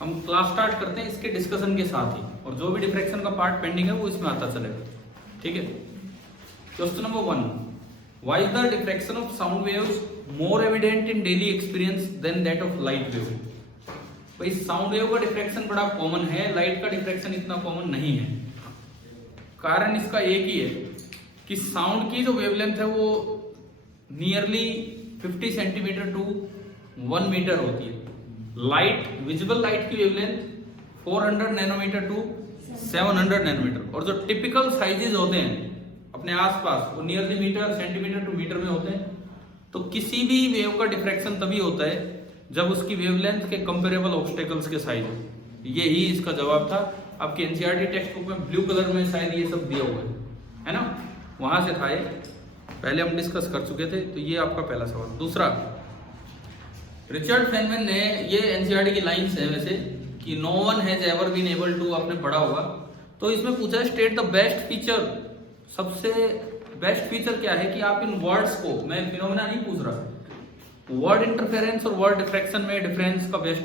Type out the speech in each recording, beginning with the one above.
हम class start करते हैं इसके डिस्कशन के साथ ही, और जो भी डिफ्रैक्शन का पार्ट पेंडिंग है वो इसमें आता चलेगा, ठीक है। Question number 1, why is the diffraction of sound waves more evident in daily experience than that of light wave. भाई साउंड वेव का डिफ्रैक्शन बड़ा कॉमन है, लाइट का डिफ्रैक्शन इतना कॉमन नहीं है। कारण इसका एक ही है कि साउंड की जो वेवलेंथ है वो नियरली 50 सेंटीमीटर टू 1 मीटर होती है। लाइट, विजिबल लाइट की वेवलेंथ 400 नैनोमीटर टू 700 नैनोमीटर, और जो टिपिकल साइजेस होते हैं अपने आसपास वो nearly metre, centimetre to metre में होते हैं। तो किसी भी वेव का डिफ्रैक्शन तभी होता है जब उसकी वेवलेंथ के कंपेरेबल ऑब्स्टेकल्स के साइज हो। यही इसका जवाब था। आपके एनसीईआरटी टेक्स्ट बुक में ब्लू कलर में शायद ये सब दिया हुआ है ना, वहां से था ये, पहले हम डिस्कस कर चुके थे। तो ये आपका पहला सवाल। दूसरा, रिचर्ड फेनमैन ने, ये एनसीईआरटी की लाइंस है वैसे, कि no one has ever been able to, आपने पढ़ा होगा। तो इसमें पूछा है स्टेट द बेस्ट फीचर, सबसे बेस्ट फीचर क्या है कि आप इन वर्ड्स को, मैं फिनोमेना नहीं पूछ रहा, वर्ड इंटरफेरेंस और वर्ड डिफ्रैक्शन में डिफरेंस का बेस्ट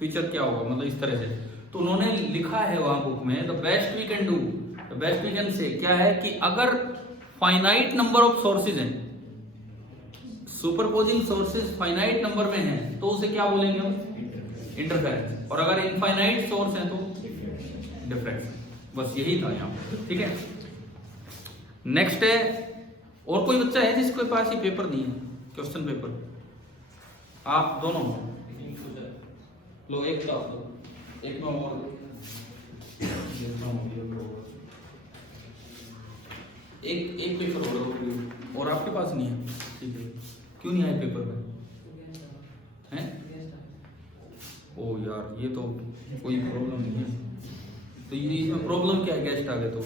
फीचर क्या होगा, मतलब इस तरह से। तो उन्होंने लिखा है वहां बुक में, the best we can do, the best we can से क्या है कि अगर फाइनाइट नंबर ऑफ सोर्सेज हैं, सुपरपोजिंग सोर्सेज फाइनाइट नंबर में हैं, तो उसे क्या बोलेंगे हम? इंटरफेरेंस। और अगर इनफाइनाइट सोर्स हैं तो डिफ्रैक्शन। बस यही था यहाँ, ठीक है। नेक्स्ट है, और कोई बच्चा है जिसके पास ये पेपर नहीं है, क्वेश्चन पेपर? आप दोनों लो, एक तो आप लो, एक में और एक पेपर और आपके पास नहीं है, ठीक है। क्यों नहीं आए पेपर में? हैं? ओ यार, ये तो कोई प्रॉब्लम नहीं है। तो ये इसमें प्रॉब्लम क्या है? गेस्ट आ गए तो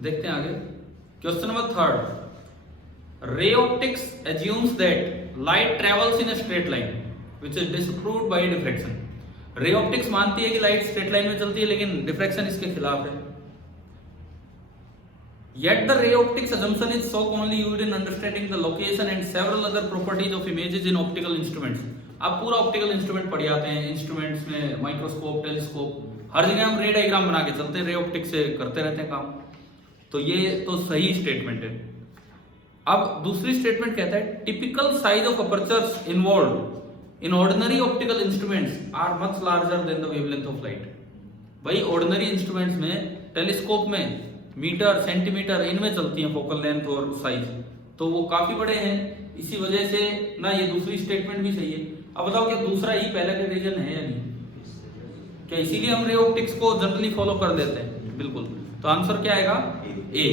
देखते हैं आगे। Question number 3, ray optics assumes that light travels in a straight line which is disproved by diffraction। Ray optics मानती है कि लाइट स्ट्रेट लाइन में चलती है, लेकिन डिफ्रैक्शन इसके खिलाफ है। Yet the ray optics assumption is so commonly used in understanding the location and several other properties of images in optical instruments। आप पूरा ऑप्टिकल इंस्ट्रूमेंट पढ़ जाते हैं, इंस्ट्रूमेंट्स में माइक्रोस्कोप, टेलीस्कोप, हर जगह हम रे डायग्राम बना के चलते हैं, रे ऑप्टिक्स से करते रहते हैं काम। तो ये तो सही स्टेटमेंट है। अब दूसरी स्टेटमेंट कहता है typical size of apertures involved in ordinary optical instruments are much larger than the wavelength of light. भाई ऑर्डिनरी इंस्ट्रूमेंट्स में, टेलीस्कोप में मीटर, सेंटीमीटर इनमें चलती है फोकल लेंथ और साइज, तो वो काफी बड़े हैं। इसी वजह से ना ये दूसरी स्टेटमेंट भी सही है। अब बताओ कि दूसरा ही पहले का रीजन है या नहीं? क्या इसीलिए हम रे ऑप्टिक्स को जनरली फॉलो कर देते हैं? बिल्कुल। तो आंसर क्या आएगा? ए,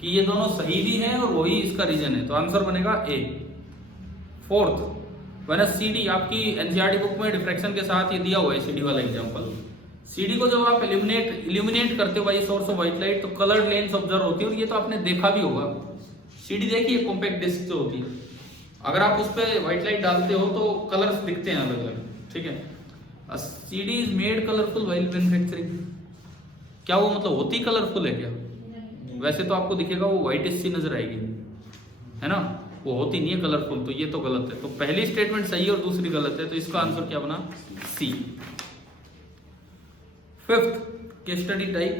कि ये दोनों सही भी हैं और वही इसका रीजन है। तो आंसर बनेगा ए। फोर्थ, वरना सीडी, आपकी एनसीईआरटी बुक में डिफ्रैक्शन के साथ ये दिया हुआ है सीडी वाला एग्जांपल। सीडी को जब आप इल्यूमिनेट करते हो by source of white light, तो कलर्ड लेंस ऑब्जर्व होती है, और ये तो आपने देखा भी होगा। सीडी देखिए, कॉम्पैक्ट डिस्क जो होती है, अगर आप उस पर व्हाइट लाइट डालते हो तो कलर्स दिखते हैं अलग अलग, ठीक है। CD is made colourful while manufacturing. क्या वो मतलब होती कलरफुल है क्या? वैसे तो आपको दिखेगा वो व्हाइटिश सी नजर आएगी, है ना, वो होती नहीं है कलरफुल। तो ये तो गलत है। तो पहली स्टेटमेंट सही है और दूसरी गलत है। तो इसका आंसर क्या बना? C. Fifth, case study type,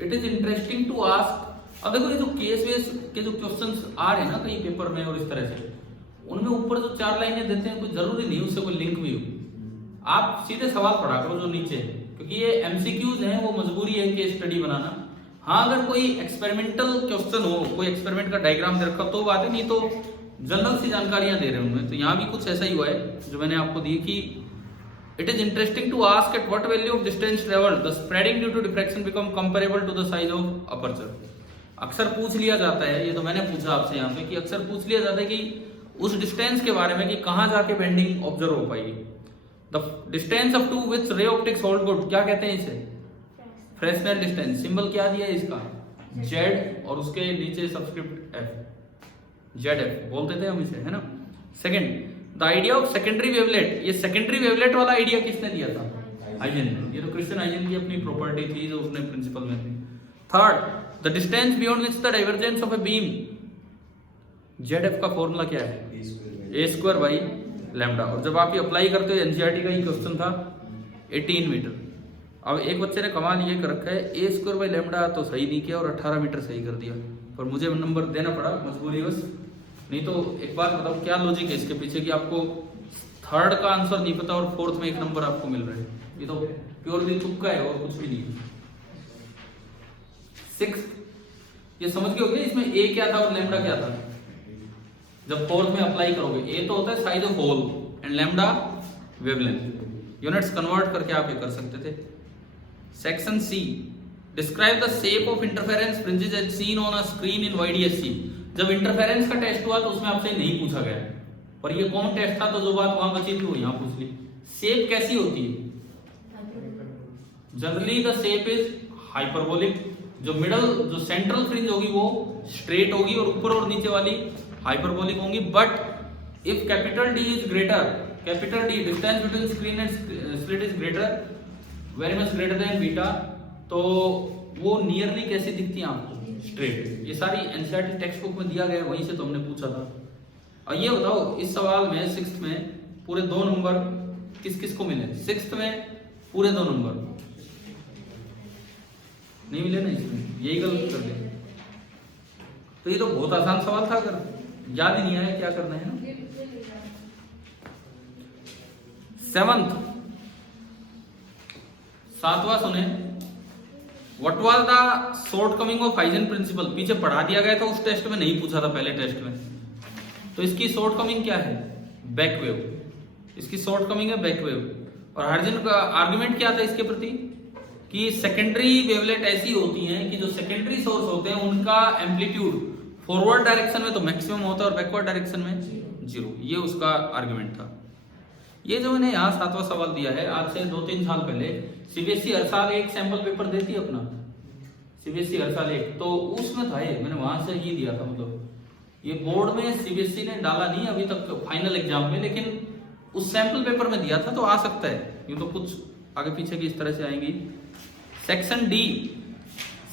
it is interesting to ask. अब देखो ये जो केस वेस के जो क्वेश्चंस आ रहे हैं ना कई पेपर में और इस तरह से, उनमें ऊपर जो 4 लाइनें देते हैं, कोई जरूरी नहीं उससे कोई लिंक भी हो। आप सीधे सवाल पढ़ा करो जो नीचे है, क्योंकि ये एमसीक्यूज हैं, वो मजबूरी है केस स्टडी बनाना। हाँ, अगर कोई एक्सपेरिमेंटल क्वेश्चन हो, कोई एक्सपेरिमेंट का डायग्राम दे रखा तो बात है, नहीं तो जनरल सी जानकारियां दे रहे हैं उनमें। तो यहाँ भी कुछ ऐसा ही हुआ है जो मैंने आपको दी कि it is interesting to ask at what value of distance travelled the spreading due to diffraction become comparable to the size of aperture. अक्सर पूछ लिया जाता है, ये तो मैंने पूछा आपसे यहाँ पे, कि अक्सर पूछ लिया जाता है कि उस डिस्टेंस के बारे में कि कहाँ जाके बेंडिंग ऑब्जर्व हो पाएगी। The distance up to which ray optics hold good, क्या कहते हैं इसे? Fresnel distance. सिंबल क्या दिया है इसका? जेड, और उसके नीचे सबस्क्रिप्ट एफ, जेड एफ बोलते थे हम इसे, है ना। Second, the idea of secondary wavelet. ये सेकेंडरी वेवलेट वाला आइडिया किसने दिया था? हाइजन ने। ये तो क्रिश्चियन हाइजन की अपनी प्रॉपर्टी थी जो उसने प्रिंसिपल में थी। Third, the distance beyond which the divergence of a beam ZF का फॉर्मूला क्या है? ए स्क्वायर बाई लैम्डा। और जब आप ये अप्लाई करते हो, एनसीईआरटी का ही क्वेश्चन था, 18 मीटर। अब एक बच्चे ने कमाल ये कर रखा है, ए स्क्वायर बाई लैम्डा तो सही नहीं किया और 18 मीटर सही कर दिया, पर मुझे नंबर देना पड़ा मजबूरी बस। नहीं तो एक बात बताओ, क्या लॉजिक है इसके पीछे कि आपको थर्ड का आंसर नहीं पता और फोर्थ में एक नंबर आपको मिल रहा है? ये तो प्योरली तुक्का है और कुछ भी नहीं है। सिक्स, ये समझ गए होगे इसमें ए क्या था और लैम्डा क्या था? जब फोर्थ में अप्लाई करोगे, ए तो होता है size of hole and lambda wavelength. Units convert करके आप ये कर सकते थे। Section C, describe the shape of interference fringes as seen on a screen in YDSC। जब इंटरफेरेंस का टेस्ट हुआ तो उसमें आपसे नहीं पूछा गया, पर ये कौन टेस्ट था तो जो बात वहां बची थी वो यहाँ पूछ ली। शेप कैसी होती है? Generally the shape is hyperbolic. जो मिडल, जो सेंट्रल फ्रिंज होगी वो स्ट्रेट होगी और ऊपर और नीचे वाली हाइपरबोलिक होंगी। But if capital D is greater, capital D distance between screen and slit is greater, very much greater than beta, तो वो नियरली कैसी दिखती है आपको? स्ट्रेट। ये सारी एनसीईआरटी टेक्स्ट बुक में दिया गया है, वहीं से तो हमने पूछा था। और ये बताओ इस सवाल में सिक्स्थ में पूरे 2 नंबर किस किस को मिले? सिक्स्थ में पूरे 2 नंबर नहीं मिले ना, इसमें यही गलत कर दिया। तो ये तो बहुत आसान सवाल था, अगर याद ही नहीं आया क्या करना है ना। सेवंथ, सातवां सुने, what was the shortcoming of Huygens principle. पीछे पढ़ा दिया गया था, उस टेस्ट में नहीं पूछा था पहले टेस्ट में। तो इसकी शॉर्टकमिंग क्या है? Back wave. इसकी शॉर्टकमिंग है बैक वेव। और हाइजेन का आर्गुमेंट क्या था इसके प्रति कि सेकेंडरी वेवलेट ऐसी होती हैं कि जो सेकेंडरी सोर्स होते हैं उनका एम्पलीट्यूड फॉरवर्ड डायरेक्शन में तो मैक्सिमम होता है और बैकवर्ड डायरेक्शन में 0। ये उसका आर्गुमेंट था। ये जो मैंने यहाँ 7वां सवाल दिया है, आज से 2-3 साल पहले सीबीएसई हर साल एक सैंपल पेपर देती है अपना, सीबीएसई हर साल एक, तो उसमें था ये, मैंने वहां से ही दिया था। मतलब ये बोर्ड में सीबीएसई ने डाला नहीं अभी तक फाइनल एग्जाम में, लेकिन उस सैंपल पेपर में दिया था, तो आ सकता है। यूं तो कुछ आगे पीछे की इस तरह से आएंगी। सेक्शन डी,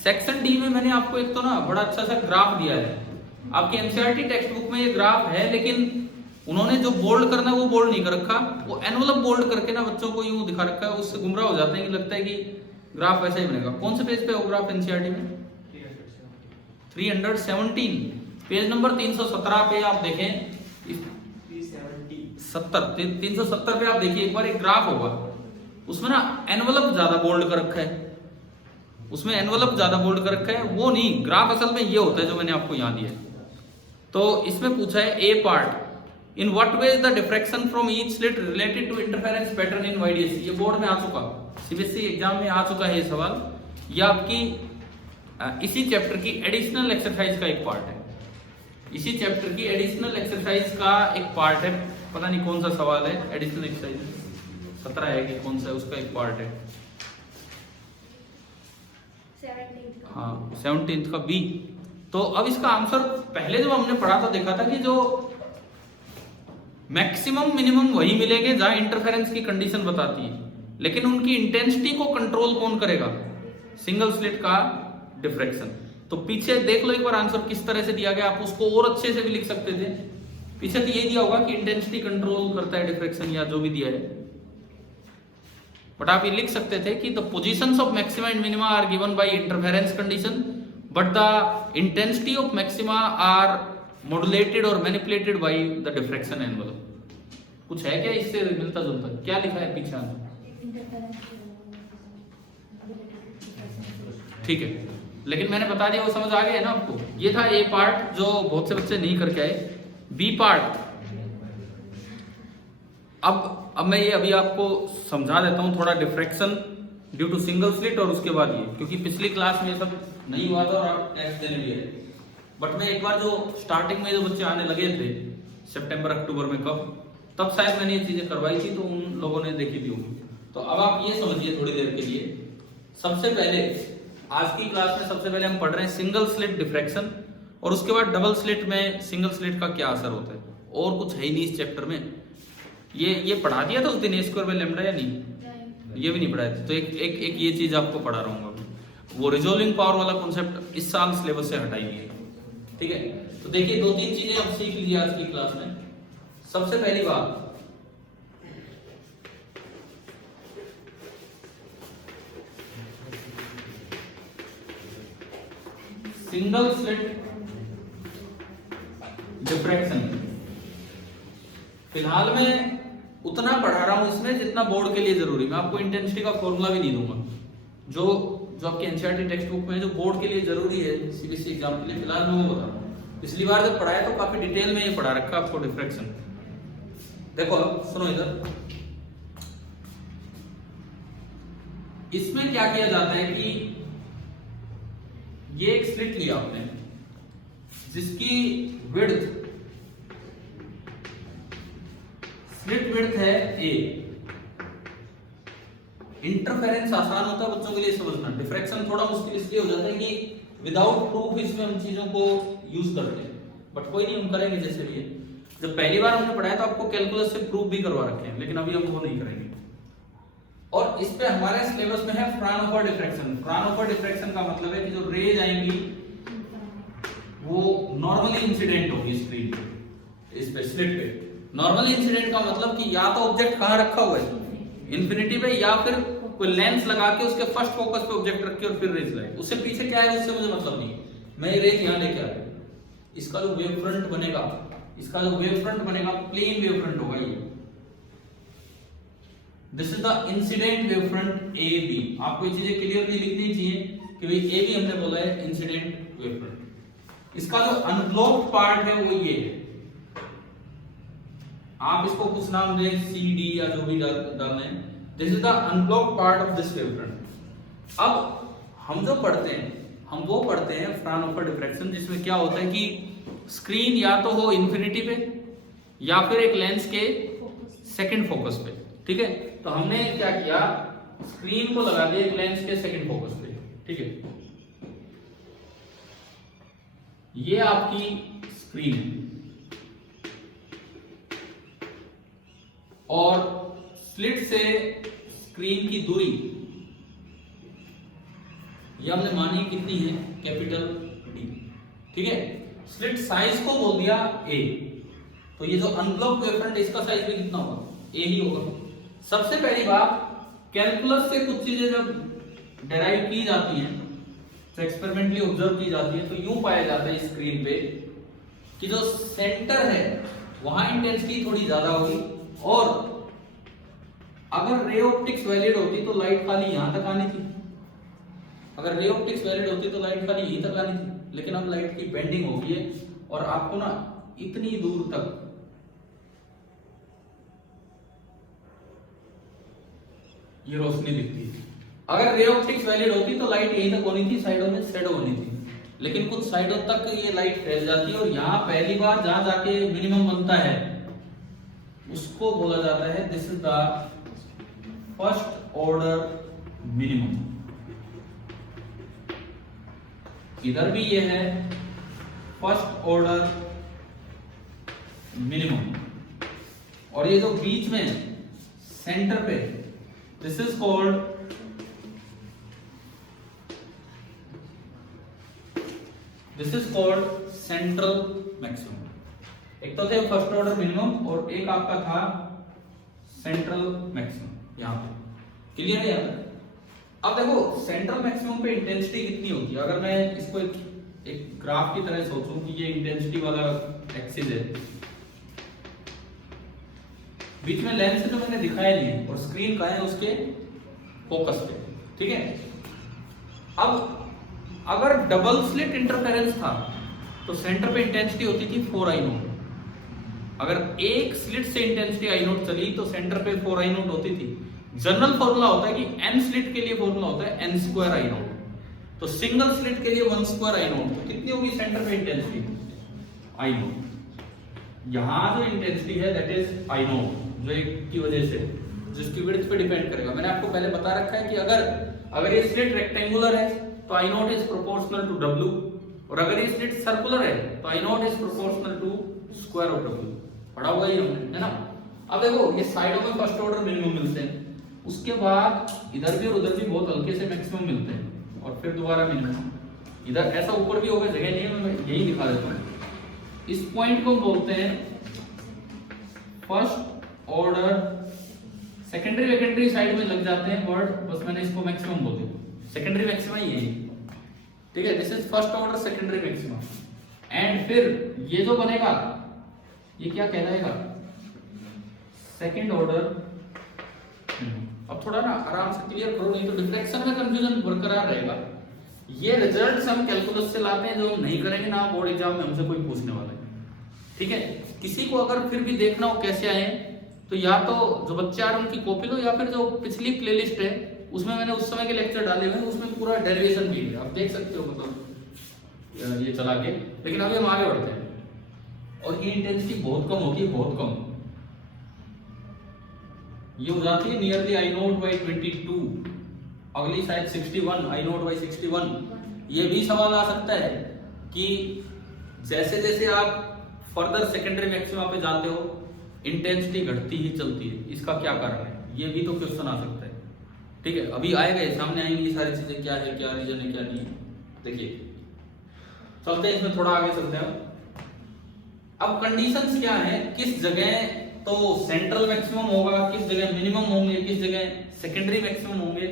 सेक्शन डी में मैंने आपको एक तो ना बड़ा अच्छा सा ग्राफ दिया है। आपके एनसीईआरटी टेक्स्ट बुक में ये ग्राफ है, लेकिन उन्होंने जो बोल्ड करना है वो बोल्ड नहीं कर रखा, वो एनवलप बोल्ड करके ना बच्चों को यूं दिखा रखा है, उससे गुमराह हो जाते हैं कि लगता है कि ग्राफ वैसा ही बनेगा। कौन से पेज पे हो ग्राफ एनसीईआरटी में? 317, पेज नंबर 317 पे आप देखें, 370 पे आप देखिए एक बार, एक ग्राफ होगा उसमें ना एनवलप ज्यादा बोल्ड कर रखा है, उसमें एनवलप ज्यादा बोल्ड कर रखा है, वो नहीं, ग्राफ असल में ये होता है जो मैंने आपको यहां दिया है। तो इसमें पूछा है A part, in what way is the diffraction from each slit related to interference pattern in YDSC। ये बोर्ड में आ चुका, सीबीएसई एग्जाम में आ चुका है ये सवाल। ये आपकी इसी चैप्टर की एडिशनल एक्सरसाइज का एक पार्ट है, इसी चैप्टर की एडिशनल एक्सरसाइज का एक पार्ट है। पता नहीं कौन सा सवाल है, एडिशनल एक्सरसाइज 17 है कि कौन सा, उसका एक पार्ट है। हाँ 17 का बी। तो अब इसका आंसर पहले जब हमने पढ़ा था देखा था कि जो मैक्सिमम मिनिमम वही मिलेंगे जहां इंटरफेरेंस की कंडीशन बताती है, लेकिन उनकी इंटेंसिटी को कंट्रोल कौन करेगा? सिंगल स्लिट का डिफ्रैक्शन। तो पीछे देख लो एक बार आंसर किस तरह से दिया गया, आप उसको और अच्छे से भी लिख सकते थे। पीछे तो ये दिया होगा कि इंटेंसिटी कंट्रोल करता है डिफ्रैक्शन, या जो भी दिया है, बट आप ये लिख सकते थे कि the positions of maxima and minima are given by interference condition, but the intensity of maxima are modulated और manipulated by the diffraction envelope. कुछ है क्या इससे मिलता जुलता? क्या लिखा है पीछे आंसर? ठीक है, लेकिन मैंने बता दिया, वो समझ आ गया ना आपको। ये था ए पार्ट जो बहुत से बच्चे नहीं करके आए। बी पार्ट, अब मैं ये अभी आपको समझा देता हूं थोड़ा, diffraction due to single slit और उसके बाद ये, क्योंकि पिछली क्लास में ये सब नहीं हुआ था और आप टेस्ट देने भी आए। बट मैं एक बार जो स्टार्टिंग में जो बच्चे आने लगे थे सितंबर अक्टूबर में, कब तब शायद मैंने ये चीजें करवाई थी, तो उन लोगों ने देखी थी होंगी। तो अब आप ये समझिए थोड़ी देर के लिए, सबसे पहले आज की क्लास में सबसे पहले हम पढ़ रहे हैं सिंगल स्लिट डिफ्रैक्शन, और उसके बाद डबल स्लिट में सिंगल स्लिट का क्या असर होता है। और कुछ है ही नहीं इस चैप्टर में। ये पढ़ा दिया था उस दिन ए स्क्वायर बाय लैम्डा या नहीं? ये भी नहीं पढ़ाया था। तो एक ये चीज आपको पढ़ा रहूंगा, वो रिजोल्विंग पावर वाला कॉन्सेप्ट इस साल सिलेबस से हटाई गई है, ठीक है। तो देखिए 2-3 चीजें अब सीख लीजिए आज की क्लास में। सबसे पहली बात, सिंगल स्लिट डिफ्रैक्शन। फिलहाल मैं उतना पढ़ा रहा हूं इसमें जितना बोर्ड के लिए जरूरी। मैं आपको इंटेंसिटी का फॉर्मूला भी नहीं दूंगा, जो आपके एनसीईआरटी टेक्स्ट बुक में जो बोर्ड के लिए जरूरी है सीबीएसई एग्जाम के लिए, फिलहाल मैं वो बता रहा हूं। पिछली बार जब पढ़ाया तो काफी डिटेल में ये पढ़ा रखा आपको डिफ्रैक्शन। देखो सुनो इधर, इसमें क्या किया जाता है कि ये एक स्लिट लिया आपने जिसकी विड्थ, स्लिट विड्थ है a। इंटरफेरेंस आसान होता है बच्चों के लिए समझना, डिफ्रैक्शन थोड़ा मुश्किल इसलिए हो जाता है कि विदाउट प्रूफ इसमें हम चीजों को यूज करते हैं, बट कोई नहीं, हम करेंगे जैसे भी है। जब पहली बार हमने पढ़ाया तो आपको कैलकुलस से प्रूफ भी करवा रखे हैं, लेकिन अभी हम वो नहीं करेंगे। और इस पे हमारे सिलेबस में है फ्राउनहोफर डिफ्रैक्शन। फ्राउनहोफर डिफ्रैक्शन का मतलब है कि जो रेज आएंगी वो नॉर्मली इंसिडेंट होगी स्क्रीन पे, इस पे स्लिट पे। नॉर्मली इंसिडेंट का मतलब कि या तो ऑब्जेक्ट कहां रखा हुआ है, इंफिनिटी पे, या फिर कोई लेंस लगा के उसके फर्स्ट फोकस पे ऑब्जेक्ट रख के और फिर रेज लाए। उससे पीछे क्या है उससे मुझे मतलब नहीं, मैं ये रेज यहां लेके आ रहा हूं। इसका जो वेव फ्रंट बनेगा, इसका जो वेव फ्रंट बनेगा प्लेन वेव फ्रंट होगा ये। This is the incident wave front A B. आपको ये चीजें क्लियरली लिखनी चाहिए कि भाई ए बी हमने बोला है इंसिडेंट वेव फ्रंट। इसका जो अनब्लॉक्ड पार्ट है वो ये है। आप इसको कुछ नाम दें, सी डी या जो भी डालने हैं। This is the unblocked part of this wave front. अब हम जो पढ़ते हैं, हम वो पढ़ते हैं फ्राउनहोफर डिफ्रैक्शन, जिसमें क्या होता है कि स्क्रीन या तो हो इंफिनिटी पे या फिर एक लेंस के सेकंड फोकस पे, ठीक है। तो हमने क्या किया, स्क्रीन को लगा दिया एक लेंस के सेकंड फोकस पे, ठीक है। ये आपकी स्क्रीन और स्लिट से स्क्रीन की दूरी ये हमने मानी कितनी है, कैपिटल डी, ठीक है। स्लिट साइज को बोल दिया ए, तो ये जो अनब्लॉक्ड वेव फ्रंट इसका साइज भी कितना होगा, ए ही होगा। सबसे पहली बात, कैलकुलस से कुछ चीजें जब डेराइव की जाती हैं, तो एक्सपेरिमेंटली ऑब्जर्व की जाती है, तो यूं पाया जाता है स्क्रीन पे कि जो सेंटर है वहां इंटेंसिटी थोड़ी ज्यादा होगी, और अगर रे ऑप्टिक्स वैलिड होती तो लाइट खाली यहां तक आनी थी। अगर रे ऑप्टिक्स वैलिड होती तो लाइट खाली यहीं तक आनी थी, लेकिन अब लाइट की बेंडिंग हो गई है और आपको ना इतनी दूर तक ये रोशनी दिखती है। अगर रे ऑप्टिक्स वैलिड होती तो लाइट यहीं तक होनी थी, साइडों में शैडो होनी थी, लेकिन कुछ साइडों तक ये लाइट फैल जाती है। और यहाँ पहली बार जहां जाके मिनिमम बनता है उसको बोला जाता है this is the first order minimum. इधर भी ये है फर्स्ट ऑर्डर मिनिमम, और ये जो बीच में सेंटर पे, this is called central maximum. एक तो थे फर्स्ट ऑर्डर मिनिमम और एक आपका था सेंट्रल मैक्सिमम। यहां पे क्लियर है यहाँ तक? अब देखो सेंट्रल मैक्सिमम पे इंटेंसिटी कितनी होती है। अगर मैं इसको एक ग्राफ की तरह सोचूं कि ये इंटेंसिटी वाला एक्सिस है, बीच में लेंस जो मैंने दिखाया नहीं है, और स्क्रीन का है उसके फोकस पे, ठीक है। अब अगर डबल स्लिट इंटरफेरेंस था तो सेंटर पे इंटेंसिटी होती थी 4I0। अगर एक स्लिट से इंटेंसिटी I0 चली तो सेंटर पे 4I0 होती थी। जनरल फॉर्मूला होता है कि n स्लिट के लिए फॉर्मूला होता है n²I0, तो सिंगल स्लिट के लिए 1/I0। तो कितनी होगी सेंटर पे इंटेंसिटी I0। यहां जो इंटेंसिटी है दैट इज I0, जो एक की वजह से जिसकी विड्थ पे डिपेंड करेगा। मैंने आपको पहले बता रखा है कि अगर ये स्लिट रेक्टेंगुलर है तो I0 is proportional to W, और अगर ये स्लिट सर्कुलर है तो I0 is proportional to square of W। पढ़ा हुआ ही हमने, है ना। अब देखो ये साइडों में फर्स्ट ऑर्डर मिनिमम मिलते हैं, उसके बाद इधर भी और उधर भी बहुत हल्के से मैक्सिमम मिलते हैं, और फिर दोबारा मिनिमम। इधर ऐसा ऊपर भी होगा, जगह नहीं है, मैं यही दिखा देता हूँ। इस पॉइंट को बोलते हैं फर्स्ट ऑर्डर। सेकेंडरी वेकेंडरी साइड में लग जाते हैं वर्ड, बस मैंने इसको मैक्सिमम बोल दिया। सेकेंडरी मैक्सिमा ही है, ठीक है। This is first order secondary maxima. And फिर ये जो बनेगा ये क्या कहलाएगा, सेकेंड ऑर्डर। अब थोड़ा ना आराम से क्लियर करो, नहीं तो डिफ्रेक्शन में कंफ्यूजन बरकरार रहेगा। ये रिजल्ट्स हम कैलकुलस से लाते हैं, जो हम नहीं करेंगे ना बोर्ड एग्जाम में हमसे कोई पूछने वाला है, ठीक है। किसी को अगर फिर भी देखना हो कैसे आए, तो या तो जो बच्चे आ रहे हैं उनकी कॉपी लो, या फिर जो पिछली प्लेलिस्ट है उसमें मैंने उस समय के लेक्चर डाले हुए हैं, उसमें पूरा डेरिवेशन भी है, आप देख सकते हो, मतलब ये चला के। लेकिन अभी हम आगे बढ़ते हैं, और ये इंटेंसिटी बहुत कम होगी, बहुत कम। ये हो जाती है नियरली आई नोट बाई 22, अगली शायद 61, आई नोट बाई 61। ये भी सवाल आ सकता है कि जैसे जैसे आप फर्दर सेकेंडरी मैक्सिमा पे जाते हो इंटेंसिटी घटती ही चलती है, इसका क्या कारण है, ये भी तो क्वेश्चन आ सकता है, ठीक है। अभी आएगा, सामने आएंगी ये सारी चीजें, क्या है, क्या रीजन है, क्या नहीं है। देखिए चलते हैं इसमें, थोड़ा आगे चलते हैं। अब कंडीशंस क्या है, किस जगह तो सेंट्रल मैक्सिमम होगा, किस जगह मिनिमम होंगे, किस जगह सेकेंडरी मैक्सिमम होंगे,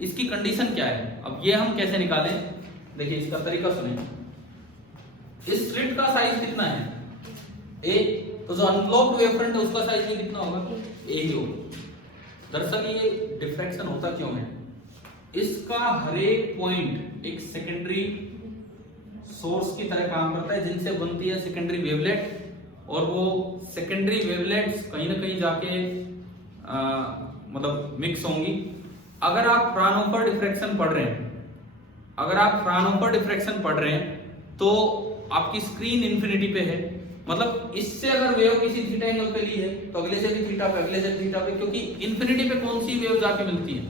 इसकी कंडीशन क्या है। अब ये हम कैसे निकालें, देखिए इसका तरीका सुनिए। इस स्लिट का साइज कितना है, ए, तो जो अनब्लॉक्ड वेवफ्रंट है उसका साइज भी कितना होगा, ए ही होगा। दरअसल ये डिफ्रैक्शन होता क्यों है, इसका हर एक पॉइंट एक सेकेंडरी सोर्स की तरह काम करता है, जिनसे बनती है सेकेंडरी वेवलेट, और वो सेकेंडरी वेवलेट्स कहीं ना कहीं जाके मतलब मिक्स होंगी। अगर आप फ्राउनहोफर डिफ्रैक्शन पढ़ रहे हैं, अगर आप फ्राउनहोफर डिफ्रैक्शन पढ़ रहे हैं तो आपकी स्क्रीन इंफिनिटी पे है, मतलब इससे अगर वेव किसी थीटा एंगल पे ली है तो अगले से भी थीटा पे, अगले से थीटा पे, क्योंकि इंफिनिटी पे कौन सी वेव जाके मिलती है,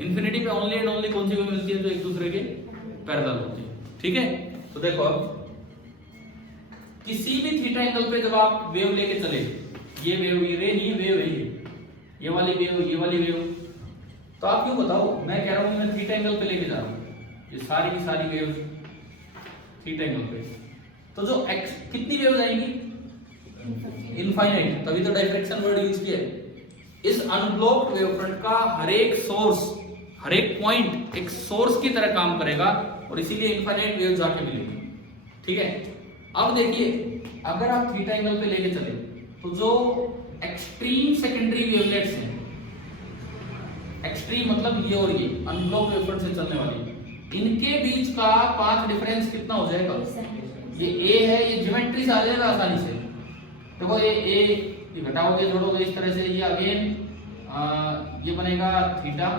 इंफिनिटी पे ओनली एंड ओनली कौन सी वेव मिलती है, जो एक दूसरे के पैरेलल होती है, ठीक है। तो देखो अब किसी भी थीटा एंगल पे जब आप वेव लेके चले, ये वेव, ये रे नहीं, वेव है ये वाली वेव, ये वाली वेव, तो आप क्यों बताओ, मैं कह रहा हूं मैं थीटा एंगल पे लेके जा रहा हूं, ये सारी की सारी वेव थीटा एंगल पे, तो जो कितनी वेव जाएंगी, इनफाइनाइट, तभी तो डायफ्रैक्शन वर्ड यूज किया है। इस अनब्लॉक्ड वेवफ्रंट का हर एक सोर्स, हर एक पॉइंट एक सोर्स की तरह काम करेगा, और इसीलिए इनफाइनाइट वेव जाके मिलेगी, ठीक है। अब देखिए अगर आप थीटा एंगल पे लेके चले तो जो एक्सट्रीम सेकेंडरी वेवलेट्स हैं, एक्सट्रीम मतलब ये और ये अनब्लॉक्ड वेवफ्रंट से चलने वाली, इनके बीच का पाथ डिफरेंस कितना हो जाएगा, ये ए है, ये ज्योमेट्री से आ जाएगा आसानी से। देखो ये घटाओगे जोड़ोगे इस तरह से, ये अगेन ये बनेगा थीटा,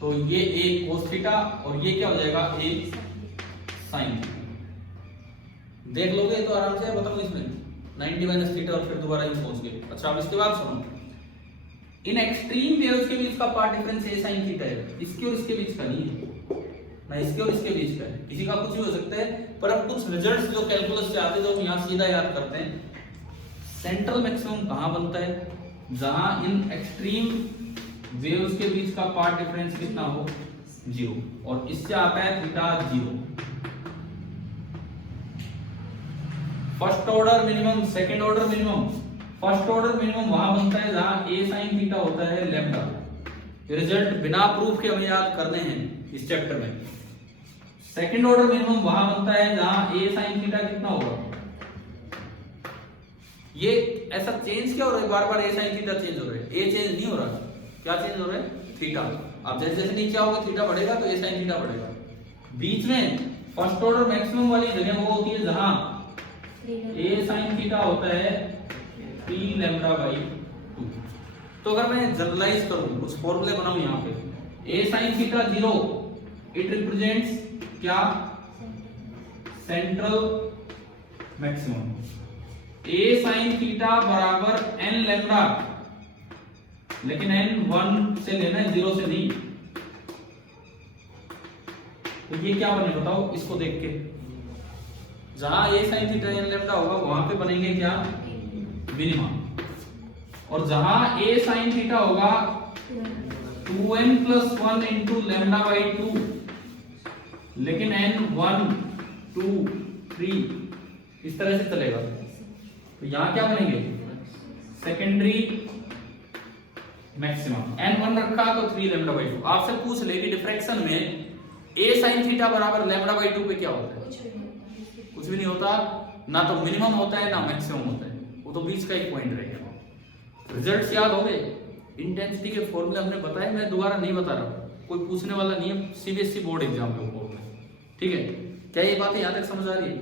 तो ये ए कोस थीटा, और ये क्या हो जाएगा, ए साइन। देख लोगे तो आराम से, बताऊं इसमें 90 माइनस थीटा, और फिर दोबारा यूं पहुंच गए। अच्छा अब इसके बाद सुनो, इन एक्सट्रीम वेव्स के बीच का पार्ट डिफरेंस ए साइन थीटा है, इसके और इसके बीच का नहीं है, ना इसके और इसके बीच का है, किसी का कुछ भी हो सकता है। पर अब कुछ रिजल्ट्स जो कैलकुलस से आते हैं, जो हम यहाँ सीधा याद करते हैं, सेंट्रल मैक्सिमम कहाँ बनता है, जहां इन एक्सट्रीम वेव्स के बीच का पार्ट डिफरेंस कितना हो, 0, और इससे आता है theta 0। First order minimum, second order minimum, first order minimum वहां बनता है जहां ए साइन थीटा होता है लैम्डा। ये रिजल्ट बिना प्रूफ के हमें याद करने हैं इस चैप्टर में। सेकंड ऑर्डर मिनिमम वहां बनता है जहां ए साइन थीटा कितना होगा, ये ऐसा चेंज क्या हो रहा है, बार बार ए साइन थीटा चेंज हो रहा है, ए चेंज नहीं हो रहा, क्या चेंज हो रहा है, थीटा। अब जैसे जैसे नीचे आओगे थीटा बढ़ेगा तो ए साइन थीटा बढ़ेगा। बीच में फर्स्ट ऑर्डर मैक्सिमम वाली जगह वो होती है जहां ए साइन थीटा होता है p लैम्डा बाई 2। तो अगर मैं जनरलाइज करूं, कुछ फॉर्मूले बनाऊं यहाँ पे, ए साइन थीटा 0 इट रिप्रेजेंट्स क्या, सेंट्रल मैक्सिमम। ए साइन थीटा बराबर n लैम्डा, लेकिन n 1 से लेना है 0 से नहीं। तो ये क्या बने बताओ, इसको देख के, जहां ए साइन थीटा n लैम्डा होगा वहां पे बनेंगे क्या, मिनिमा, और जहां ए साइन थीटा होगा 2n + 1 × लैम्डा बाई 2, लेकिन n 1 2 3 इस तरह से चलेगा। तो यहाँ क्या बनेंगे, सेकेंडरी मैक्सिमम। n1 रखा तो 3 लैम्डा बाई 2। आपसे पूछ ले कि डिफ्रैक्शन में a sin थीटा बराबर लैम्डा बाई 2 पे क्या होता है? कुछ भी नहीं होता, ना तो मिनिमम होता है ना मैक्सिमम होता है, वो तो बीच का एक पॉइंट रहेगा। रिजल्ट्स याद हो गए? इंटेंसिटी के फॉर्मूले हमने बताए, मैं दोबारा नहीं बता रहा, कोई पूछने वाला नहीं है, सीबीएसई बोर्ड एग्जाम के ऊपर, ठीक है? क्या ये बातें यहाँ तक समझ आ रही है?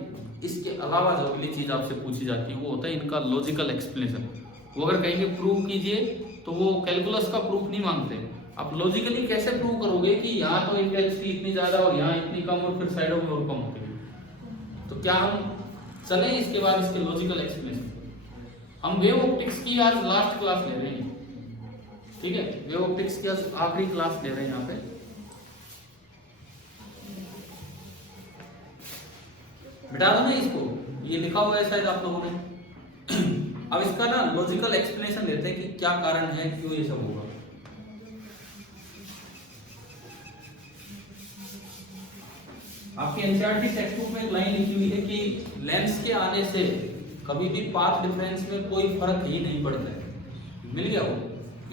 इसके अलावा जो अगली चीज आपसे पूछी जाती है वो होता है इनका लॉजिकल एक्सप्लेनेशन। वो अगर कहेंगे प्रूव कीजिए तो वो कैलकुलस का प्रूफ नहीं मांगते, आप लॉजिकली कैसे प्रूव करोगे कि यहाँ तो इंटेंसिटी इतनी ज्यादा और यहाँ इतनी कम और फिर साइडों में और कम होती है। तो क्या हम चलें इसके बाद इसके लॉजिकल एक्सप्लेनेशन। हम वेव ऑप्टिक्स की आज लास्ट क्लास ले रहे हैं, ठीक है? वेव ऑप्टिक्स की आज आखिरी क्लास ले रहे हैं यहाँ पे। मिटा दो ना इसको, ये लिखा हुआ है शायद आप लोगों ने। अब इसका ना लॉजिकल एक्सप्लेनेशन देते हैं कि क्या कारण है, क्यों ये सब होगा। आपके एनसीईआरटी टेक्स्ट बुक में एक लाइन लिखी हुई है कि लेंस के आने से कभी भी पाथ डिफरेंस में कोई फर्क ही नहीं पड़ता है। मिल गया वो?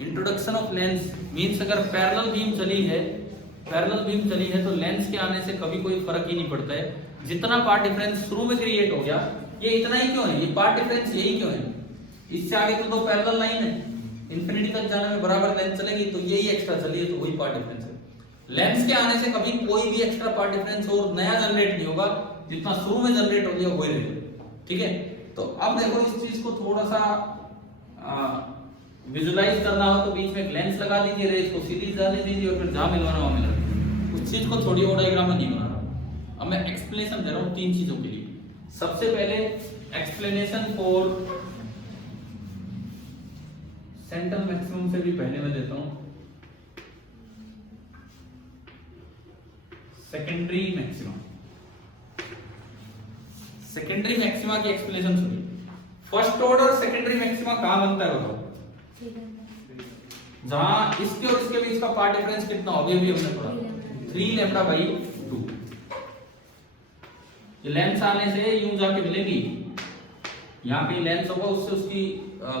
इंट्रोडक्शन ऑफ लेंस मींस अगर पैरेलल बीम चली है तो लेंस के आने से कभी कोई फर्क ही नहीं पड़ता है। जितना पार्ट डिफरेंस शुरू में क्रिएट हो गया, ये इतना ही क्यों है, ये पार्ट डिफरेंस यही क्यों है? इससे आगे तो दो पैरेलल लाइन है, इंफिनिटी तक जाने में बराबर लेंथ चलेगी, तो यही एक्स्ट्रा चली है, तो वही पार्ट डिफरेंस है। लेंस के आने से कभी कोई भी एक्स्ट्रा पार्ट डिफरेंस और नया जनरेट नहीं होगा, जितना शुरू में जनरेट हो गया वही रहेगा, ठीक है? तो अब देखो इस चीज को थोड़ा सा विजुलाइज करना हो तो बीच में एक लेंस लगा दीजिए, रेस को सीरीज डाल दीजिए और फिर जहां मिलवाना वहां मिला दीजिए। उस चीज को थोड़ी और डायग्राम में नहीं बना रहा। अब मैं एक्सप्लेनेशन दे रहा हूं 3 चीजों के लिए। सबसे पहले एक्सप्लेनेशन फॉर सेंट्रल मैक्सिमम से भी पहले मैं देता हूं सेकेंडरी मैक्सिमम। सेकेंडरी मैक्सिमा की एक्सप्लेनेशन सुनिए। फर्स्ट ऑर्डर सेकेंडरी मैक्सिमा कहां बनता है बताओ? जहां इसके और इसके बीच का पार्ट डिफरेंस कितना हो गया भी हमने पढ़ा, 3 लैम्डा बाई 2। ये लेंस आने से यूं जाके मिलेंगी, यहाँ पे लेंस होगा उससे उसकी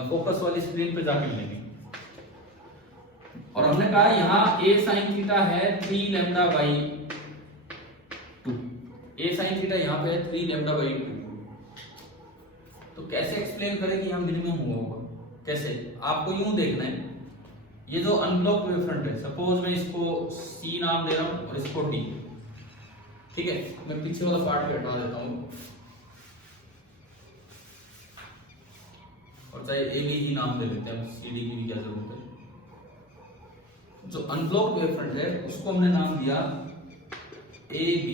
फोकस वाली स्क्रीन पे जाके मिलेंगी। और हमने कहा यहाँ a sin थीटा है 3 lambda by 2। a sin theta यहाँ पे है 3 लैम्डा बाई 2। तो कैसे एक्सप्लेन करें कि यहाँ मिनिमम हुआ होगा? कैसे? आपको यूं देखना है, ये जो अनब्लॉक वेव फ्रंट है, सपोज मैं इसको C नाम दे रहा हूं और इसको D, ठीक है? मैं पीछे वाला पार्ट भी हटा देता हूं और चाहे A B ही नाम दे लेते हैं, CD की भी क्या जरूरत है। जो अनब्लॉक वेव फ्रंट है उसको हमने नाम दिया AB,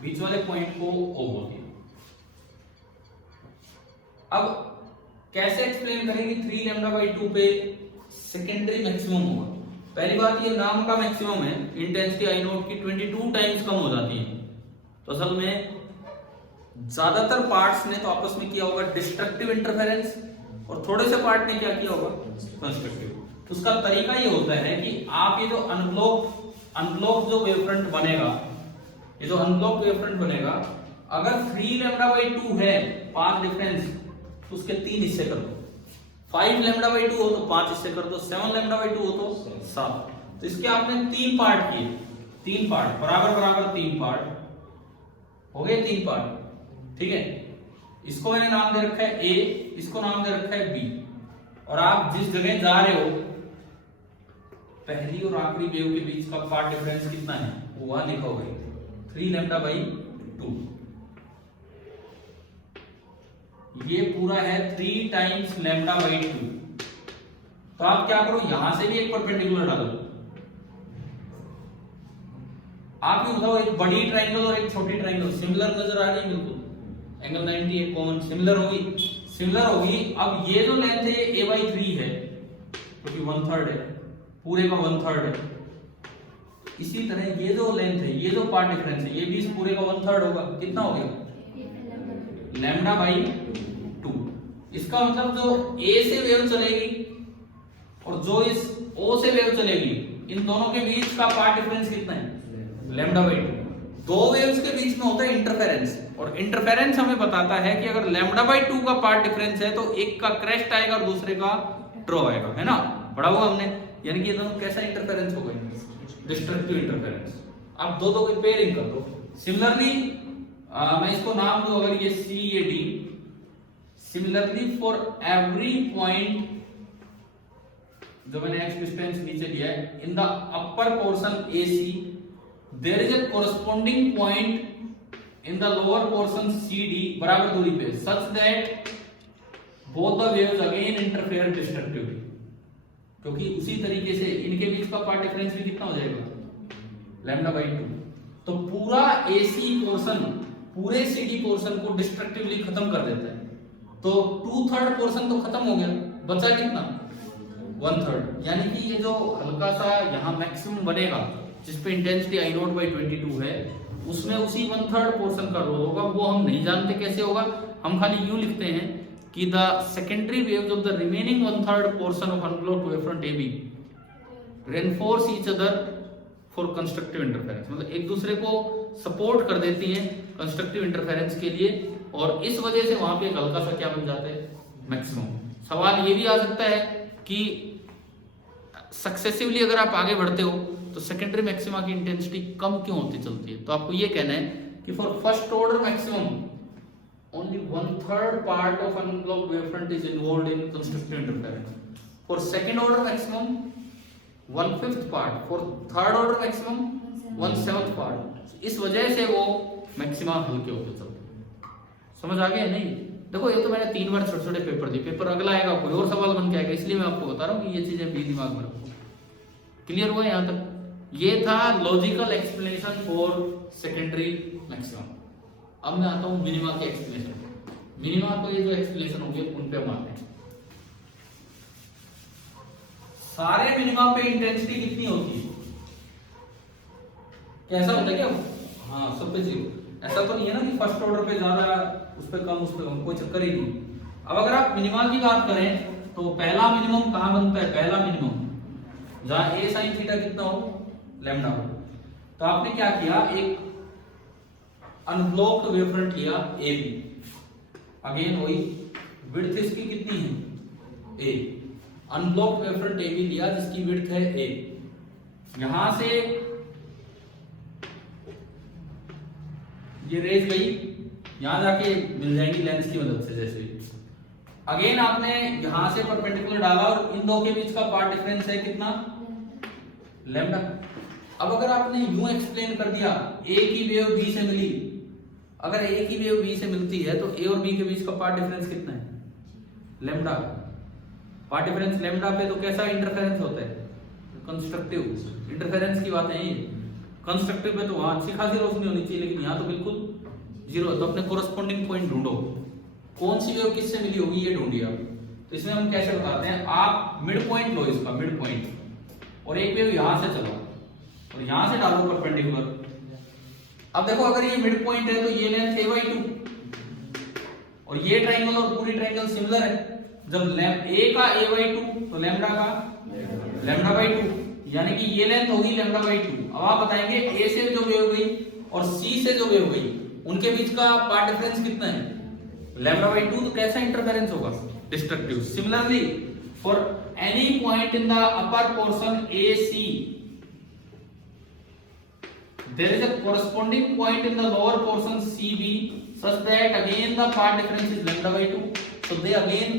बीच वाले पॉइंट को O बोल दिया। अब कैसे एक्सप्लेन करेंगे 3 लैम्डा बाई 2 पे सेकेंडरी मैक्सिमम होगा? पहली बात ये नाम का मैक्सिमम है, इंटेंसिटी आई नोट की 22 टाइम्स कम हो जाती है। तो असल में ज्यादातर पार्ट्स ने तो आपस में किया होगा डिस्ट्रक्टिव इंटरफेरेंस और थोड़े से पार्ट ने क्या किया होगा, कंस्ट्रक्टिव। तो उसका तरीका ये होता है कि आप ये जो अनब्लॉक जो वेवफ्रंट बनेगा, ये जो अनब्लॉक वेवफ्रंट बनेगा, अगर 3 लैम्डा बाई 2 है पाथ डिफरेंस, तो उसके 3 हिस्से कर दो। 5 लैम्डा बाई 2 हो तो 5 हिस्से कर दो, 7 लैम्डा बाई 2 हो तो 7। तो इसके आपने 3 पार्ट किए, 3 पार्ट बराबर बराबर 3 पार्ट हो गए, 3 पार्ट, ठीक है? इसको मैंने नाम दे रखा है A, इसको नाम दे रखा है B। और आप जिस जगह जा रहे हो, पहली और आखिरी वेव के बीच का पार्ट डिफरेंस कितना है वो वहां लिखा हुआ है 3 लैम्डा बाई 2। ये पूरा है 3 टाइम्स लैम्डा बाई 2। तो आप क्या करो, यहां से भी एक परपेंडिकुलर डालो। आप ये बताओ, एक बड़ी ट्राइंगल और एक छोटी ट्राइंगल सिमिलर नजर आ रही है? बिल्कुल एंगल 90 एक कॉमन सिमिलर होगी। अब ये जो लेंथ है ये a by 3 है, क्योंकि 1/3 है, पूरे का 1/3 है। इसी तरह ये जो लेंथ है, ये जो पार्ट डिफरेंस है, ये भी इस पूरे का 1/3 होगा। कितना हो गया? Lambda by 2। इसका मतलब जो a से वेव चलेगी और जो इस o से वेव चलेगी, इन दोनों के बीच का पार्ट डिफरेंस कितना है? Lambda by 2। दो वेव्स के बीच में होता है इंटरफेरेंस, और इंटरफेरेंस हमें बताता है कि अगर λ/2 का पार्ट डिफरेंस है तो एक का क्रेस्ट आएगा और दूसरे का ड्रॉ आएगा, है ना, पढ़ा हुआ हमने। यानी कि ये दोनों कैसा इंटरफेरेंस हो गए, डिस्ट्रक्टिव इंटरफेरेंस। अब दो दो की पेयरिंग कर दो। सिमिलरली मैं इसको नाम दूं अगर ये C ये D, similarly for every point, जो मैंने एक्स डिस्टेंस नीचे दिया है, in the upper portion AC there is a corresponding point in the lower portion CD बराबर दूरी पे, such that both the waves again interfere destructively. क्योंकि उसी तरीके से इनके बीच का पार्ट डिफरेंस भी कितना हो जाएगा, λ/2। तो पूरा AC पोर्शन पूरे CD पोर्शन को डिस्ट्रक्टिवली खत्म कर देता है। तो 2/3 पोर्शन तो खत्म हो गया, बचा कितना, 1/3। यानी कि ये जो हल्का सा यहाँ मैक्सिमम बनेगा जिसपे इंटेंसिटी I0/22 है, उसमें उसी 1/3 पोर्शन का रोल होगा। वो हम नहीं जानते कैसे होगा, हम खाली यूं लिखते हैं कि the secondary waves of the remaining 1/3 portion of unblocked wavefront AB reinforce each other for constructive interference, मतलब एक दूसरे को सपोर्ट कर देती हैं कंस्ट्रक्टिव इंटरफेरेंस के लिए, और इस वजह से वहां पे एक हल्का सा क्या बन जाता है, मैक्सिमम। सवाल ये भी आ सकता है कि सक्सेसिवली अगर आप आगे बढ़ते हो तो सेकेंडरी मैक्सिमा की इंटेंसिटी कम क्यों होती चलती है। तो आपको ये कहना है कि for first order maximum only 1/3 part of unblocked wavefront is involved in constructive interference. For second order maximum 1/5 part, for third order maximum 1/7 part. इस वजह से वो मैक्सिमा हल्के होते चलते हैं। समझ आ गया नहीं? देखो ये तो मैंने 3 बार छोटे छोटे पेपर दिए, पेपर अगला आएगा कोई और सवाल बन के आएगा, इसलिए मैं आपको बता रहा हूँ कि ये चीजें भी दिमाग में रखो। क्लियर हुआ यहाँ तक? ये था logical explanation for secondary maximum. अब मैं आता हूं मिनिमा के एक्सप्लेनेशन पे। मिनिमा तो ये जो एक्सप्लेनेशन होंगे उन पे हम आते हैं। सारे मिनिमा पे इंटेंसिटी कितनी होती है, कैसा होता है क्या? हाँ, सब पे 0। ऐसा तो नहीं है ना कि फर्स्ट ऑर्डर पे ज्यादा, उस पे कम, उस पे कम, कोई चक्कर ही नहीं। अब अगर आप मिनिमा की बात करें तो पहला मिनिमम कहां बनता है, पहला मिनिमम जहां a sin थीटा कितना हो, लैम्डा हो। तो आपने क्या किया, एक अनब्लॉक्ड वेवफ्रंट लिया AB, अगेन वही विड्थ इसकी कितनी है, A। अनब्लॉक्ड वेवफ्रंट AB लिया जिसकी विड्थ है A। यहां से ये रेज गई, यहां जाके मिल जाएंगी लेंस की मदद से। जैसे अगेन आपने यहां से परपेंडिकुलर डाला और इन दो के बीच का पार्ट डिफरेंस है कितना, लैम्डा। अब अगर आपने यूं एक्सप्लेन कर दिया, A की वेव B से मिली, अगर A की वेव B से मिलती है तो A और B के बीच का पार्ट डिफरेंस कितना है, लैम्डा। पार्ट डिफरेंस लैम्डा पे तो कैसा इंटरफेरेंस होता है, कंस्ट्रक्टिव इंटरफेरेंस की बात है ये। कंस्ट्रक्टिव पे तो वहां अच्छी खासी रोशनी होनी चाहिए, लेकिन यहाँ तो बिल्कुल 0। तो अपने कोरस्पोंडिंग पॉइंट ढूंढो, कौन सी वेव किससे मिली होगी ये ढूंढिए आप। तो इसमें हम कैसे बताते हैं, आप मिड पॉइंट लो इसका, मिड पॉइंट, और एक वेव यहां से चलो और यहां से डालो परपेंडिकुलर। अब देखो अगर ये मिड पॉइंट है तो ये लेंथ a/2 और ये ट्रायंगल और पूरी ट्रायंगल सिमिलर है। जब a का a/2 तो लैम्डा का λ/2, यानी कि ये लेंथ होगी λ/2। अब आप बताएंगे a से जो वेव गई और c से जो वेव गई उनके बीच का पार्ट डिफरेंस कितना है, λ/2। तो कैसा इंटरफेरेंस होगा, destructive. Similarly for any point in the upper portion AC there is a corresponding point in the lower portion CB such that again the part difference is λ/2, so they again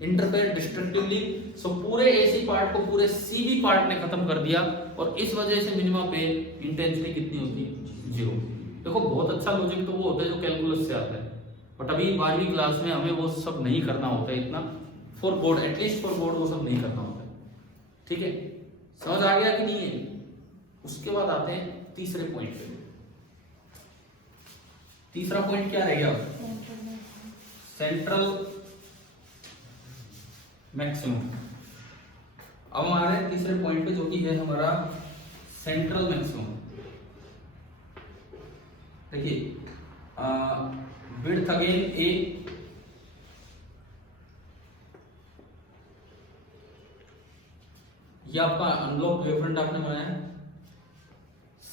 interfere destructively। so पूरे AC part को पूरे CB part ने खत्म कर दिया और इस वजह से मिनिमा पे इंटेंसिटी कितनी होती है, 0। देखो बहुत अच्छा लॉजिक तो वो होता है जो कैलकुलस से आता है, बट अभी 12वीं क्लास में हमें वो सब नहीं करना होता है इतना, for board, at least for board वो सब नहीं करना होता है। ठीक है, समझ आ गया कि नहीं है? उसके बाद आते हैं तीसरे पॉइंट पे। तीसरा पॉइंट क्या रह गया, सेंट्रल मैक्सिमम। अब हम आ रहे हैं तीसरे पॉइंट पे जो कि है हमारा सेंट्रल मैक्सिमम। देखिए विड्थ अगेन A, ये आपका अनब्लॉक्ड वेवफ्रंट आपने बनाया है,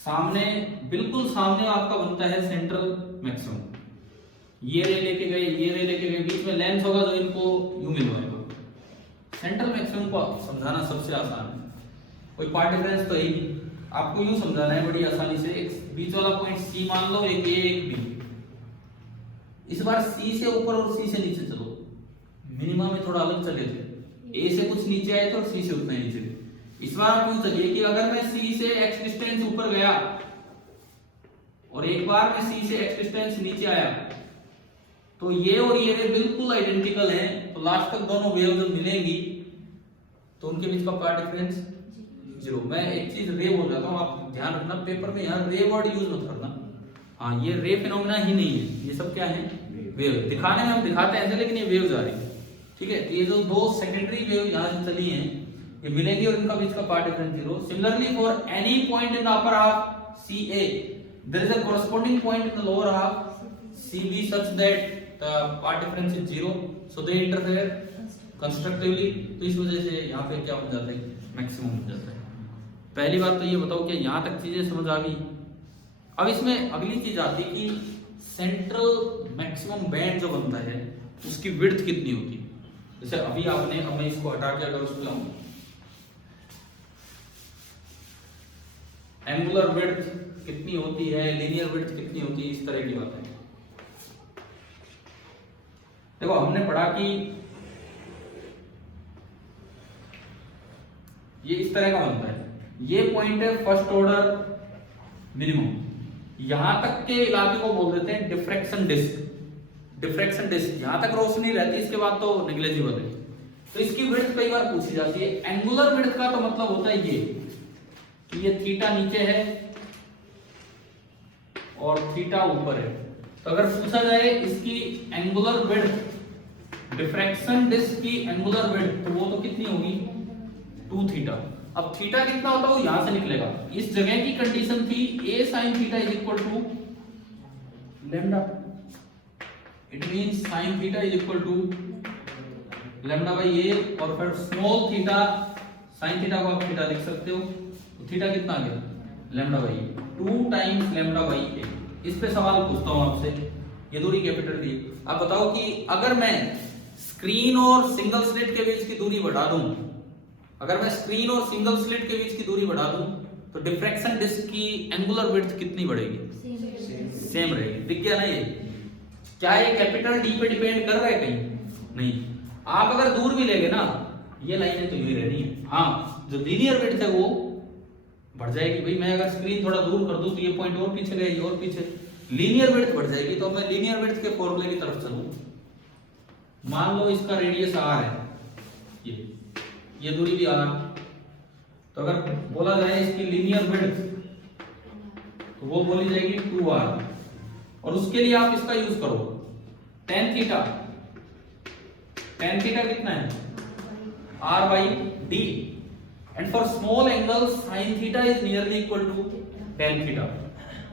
सामने, बिल्कुल सामने आपका बनता है सेंट्रल मैक्सिमम। ये रे लेके गए, ये रे लेके गए, बीच में लेंस होगा जो इनको यूं मिलवाएगा। सेंट्रल मैक्सिमम को समझाना सबसे आसान है, कोई पार्ट डिफरेंस तो है ही नहीं, आपको यूं समझाना है बड़ी आसानी से। एक बीच वाला पॉइंट सी मान लो, एक ए एक बी। इस बार सी से ऊपर और सी से नीचे चलो, मिनिमम में थोड़ा अलग चले थे, ए से कुछ नीचे आए थे और सी से उतना नीचे। इस बार क्यों चलिए कि अगर मैं सी से एक्स डिस्टेंस ऊपर गया और एक बार मैं सी से एक्स डिस्टेंस नीचे आया, तो ये और ये रे बिल्कुल आइडेंटिकल हैं, तो लास्ट तक दोनों वेव जब मिलेंगी तो उनके बीच का पार्ट डिफरेंस जीरो। मैं एक चीज रे बोल जाता हूँ, आप ध्यान रखना, पेपर में यहाँ रे वर्ड यूज मत करना। हाँ, ये रे फिनोमिना ही नहीं है, ये सब क्या है, वेव। दिखाने में हम दिखाते हैं ऐसे, लेकिन ये वेव्स आ रही है, ठीक है। ये जो दो सेकेंडरी वेव यहाँ से चली हैं, ये मिलेंगी और इनका बीच का path difference zero. Similarly for any point in the upper half C A, there is a corresponding point in the lower half C B such that the path difference is zero, so they interfere constructively. तो इस वजह से यहाँ पे क्या हो जाता है, मैक्सिमम हो जाता है। पहली बात तो ये बताओ कि यहाँ तक चीजें समझ आ गई। अब इसमें अगली चीज आती है कि सेंट्रल मैक्सिमम बैंड जो बनता है उसकी विड्थ कितनी होती है। जैसे अभी आपने, अब मैं इसको हटा के अगर उसको लाऊं, एंगुलर विड्थ कितनी होती है, लीनियर विड्थ कितनी होती है, इस तरह की बात है। देखो हमने पढ़ा कि ये इस तरह का बनता है, ये पॉइंट है फर्स्ट ऑर्डर मिनिमम, यहां तक के इलाके को बोल देते हैं डिफ्रैक्शन डिस्क। डिफ्रैक्शन डिस्क, यहां तक रोशनी रहती है, इसके बाद तो नेग्लिजिबल है। तो इसकी विड्थ कई बार पूछी जाती है। एंगुलर विड्थ का तो मतलब होता है ये कि ये थीटा नीचे है और थीटा ऊपर है। तो अगर पूछा जाए इसकी एंगुलर विड्थ, डिफ्रैक्शन डिस्क की एंगुलर विड्थ, तो वो तो कितनी होगी, 2 थीटा। अब थीटा कितना होता है वो यहां से निकलेगा। इस जगह की कंडीशन थी a sin theta is equal to lambda, it means sin theta is equal to lambda by a, और फिर स्मॉल थीटा, sin थीटा को आप थीटा लिख सकते हो, तो थीटा कितना आ गया, lambda by 2 times lambda by a। इस पे सवाल पूछता हूं आपसे, ये दूरी कैपिटल डी, आप बताओ कि अगर मैं स्क्रीन और सिंगल स्लिट के बीच की दूरी बढ़ा दूं, अगर मैं स्क्रीन और सिंगल स्लिट के बीच की दूरी बढ़ा दूं, तो डिफ्रैक्शन डिस्क की एंगुलर विड्थ कितनी बढ़ेगी, सेम रहेगी। दिख गया ना ये, क्या ये कैपिटल डी पे डिपेंड कर रहा है कहीं, नहीं। आप अगर दूर भी लेंगे ना, ये लाइनें तो यही रहनी है। हाँ, जो लीनियर विड्थ है वो बढ़ जाएगी। भाई मैं अगर स्क्रीन थोड़ा दूर कर दूं तो ये पॉइंट और पीछे गए, और पीछे, लीनियर विड्थ बढ़ जाएगी। तो मैं लीनियर विड्थ के फॉर्मूले की तरफ चलूं, मान लो इसका रेडियस r है, ये दूरी भी r, तो अगर बोला जाए इसकी लीनियर विड्थ, तो वो बोली जाएगी 2r, और उसके लिए आप इसका यूज करो tan थीटा। tan थीटा कितना है, r by d, and for small angle sin theta is nearly equal to tan theta.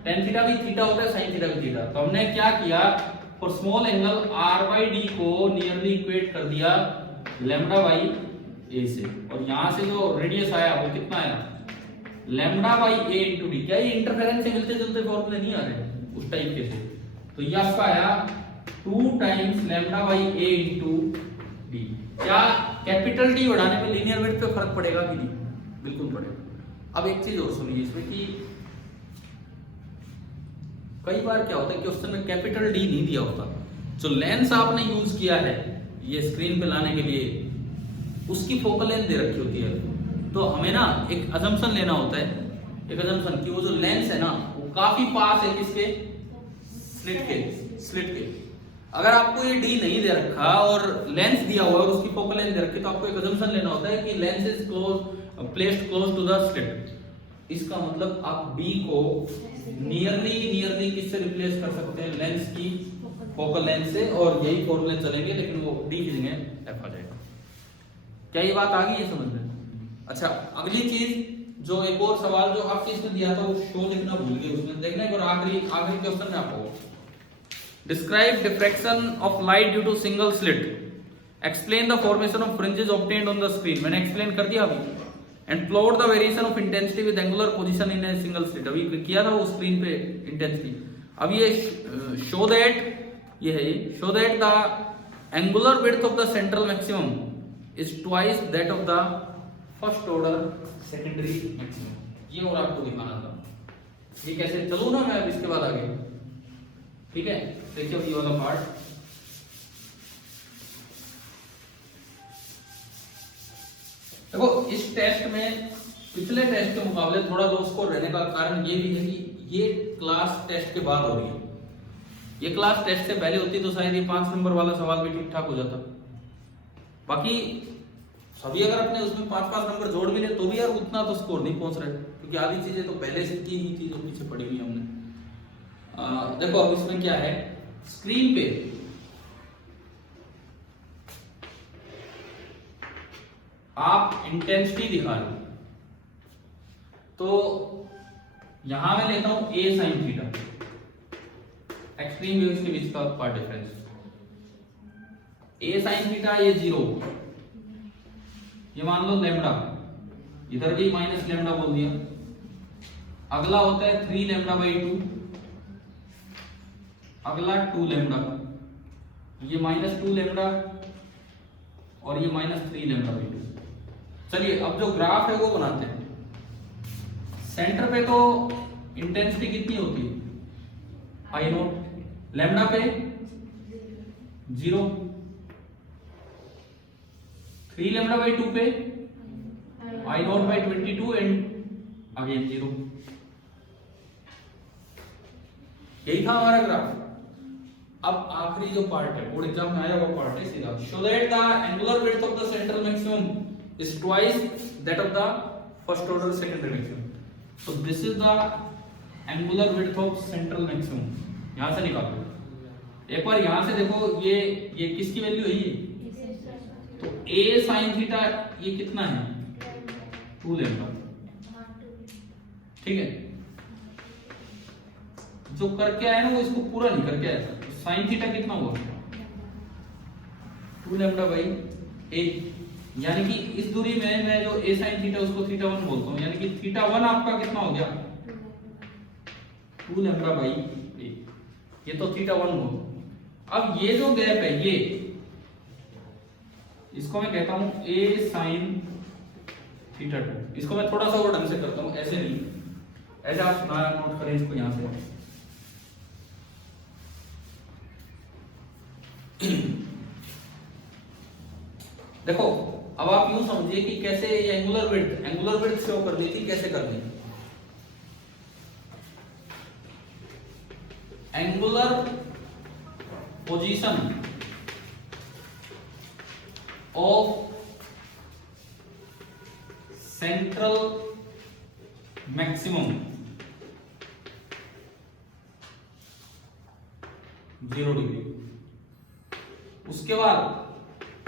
tan theta भी थीटा होता है, sin थीटा भी थीटा। तो हमने क्या किया, for small angle r by d को नियरली इक्वेट कर दिया लैम्डा बाई a से, और यहां से जो रेडियस आया वो कितना आया, lambda by a into D. क्या ये इंटरफेरेंस से मिलते जुलते फॉर्मूले नहीं आ रहे उस टाइप के से, तो ये आपका आया 2 times lambda by a into D. क्या कैपिटल डी बढ़ाने पे लीनियर विड्थ पे फर्क पड़ेगा कि नहीं, बिल्कुल पड़ेगा। अब एक चीज और सुनिए इसमें कि कई बार क्या होता है क्वेश्चन में कैपिटल डी नहीं दिया होता, जो लेंस आपने यूज किया है ये स्क्रीन पे लाने के लिए, उसकी फोकल लेंथ दे रखी होती है। तो हमें ना एक अजम्पशन लेना होता है, एक अजम्पशन कि वो जो लेंस है ना वो काफी पास है किसके, स्लिट के। अगर आपको ये डी नहीं दे रखा और लेंस दिया हुआ है और उसकी फोकल लेंथ दे रखी, तो आपको एक अजम्पशन लेना होता है कि lens is placed close to the slit. इसका मतलब आप डी को नियरली किससे रिप्लेस कर सकते हैं, लेंस की फोकल लेंथ से, और यही फॉर्मूले चलेंगे, लेकिन वो डी की जगह एफ आ जाएगा। क्या ये बात आ गई है समझ में? अच्छा, अगली चीज जो एक और सवाल जो आपके इसमें दिया था वो शो लिखना भूल गए, उसमें देखना एक और आखिरी क्वेश्चन में आपको describe diffraction of light due to single slit, explain the formation of fringes obtained on the screen. मैंने एक्सप्लेन कर दिया अभी, and plot the variation of intensity with angular position in a single slit. अभी किया था वो screen पे intensity. अब ये शो दैट ये है, show that the angular width of the central maximum is twice that of the first order secondary maximum. ये और आपको दिखाना था। ये कैसे चलूं ना मैं अब इसके बाद आगे, ठीक है। देखिए ये वाला पार्ट, देखो इस टेस्ट में पिछले टेस्ट के मुकाबले थोड़ा लो स्कोर रहने का कारण ये भी है कि ये क्लास टेस्ट के बाद हो रही है। ये क्लास टेस्ट से पहले होती तो शायद ये 5 नंबर वाला सवाल भी ठीक ठाक हो जाता। बाकी सभी अगर अपने उसमें 5-5 नंबर जोड़ भी ले तो भी यार उतना तो स्कोर नहीं पहुंच रहे, क्योंकि आधी चीजें तो पहले से की हुई थी जो पीछे पड़ी हुई हमने। देखो अब इसमें क्या है, स्क्रीन पे आप इंटेंसिटी दिखा रहे हो, तो यहां मैं लेता हूं ए साइन थीटा, एक्सट्रीम वेव्स के बीच का पार्ट डिफरेंस। ए साइन थीटा ये 0, ये मान लो लैम्डा, इधर भी माइनस लैम्डा बोल दिया। अगला होता है 3 लैम्डा बाई 2, अगला 2 लैम्डा, ये -2 लैम्डा और ये -3 लैम्डा बाई 2। चलिए अब जो ग्राफ है वो बनाते हैं। सेंटर पे तो इंटेंसिटी कितनी होती है, आई नोट, लैम्डा पे 0, 3 लैम्डा बाई 2 पे आई नोट बाई 22 एंड अगेन 0। यही था हमारा ग्राफ। अब आखिरी जो पार्ट है, बोर्ड एग्जाम में आया हुआ पार्ट है सीधा, show that the angular width of the central maximum is twice that of the first order secondary maximum. So this is the angular width of central maximum. यहां से निकालो, एक बार यहां से देखो ये किसकी वैल्यू है, ये तो a sin थीटा ये कितना है 2 लैम्डा, ठीक है। जो करके आया ना वो इसको पूरा नहीं करके आया था। तो sin थीटा कितना हुआ 2 लैम्डा बाई a, यानी कि इस दूरी में मैं जो a sin थीटा उसको थीटा 1 बोलता हूं, यानी कि थीटा 1 आपका कितना हो गया 2 लैम्डा बाई a, ये तो थीटा 1 हो। अब ये जो गैप है ये, इसको मैं कहता हूं a sin थीटा 2। इसको मैं थोड़ा सा और ढंग से करता हूं, ऐसे नहीं, ऐसे आप नोट करें इसको यहां से। देखो अब आप यूं समझिए कि कैसे ये एंगुलर विड्थ शो करनी थी, कैसे करनी। Angular position of central maximum 0 degree. उसके बाद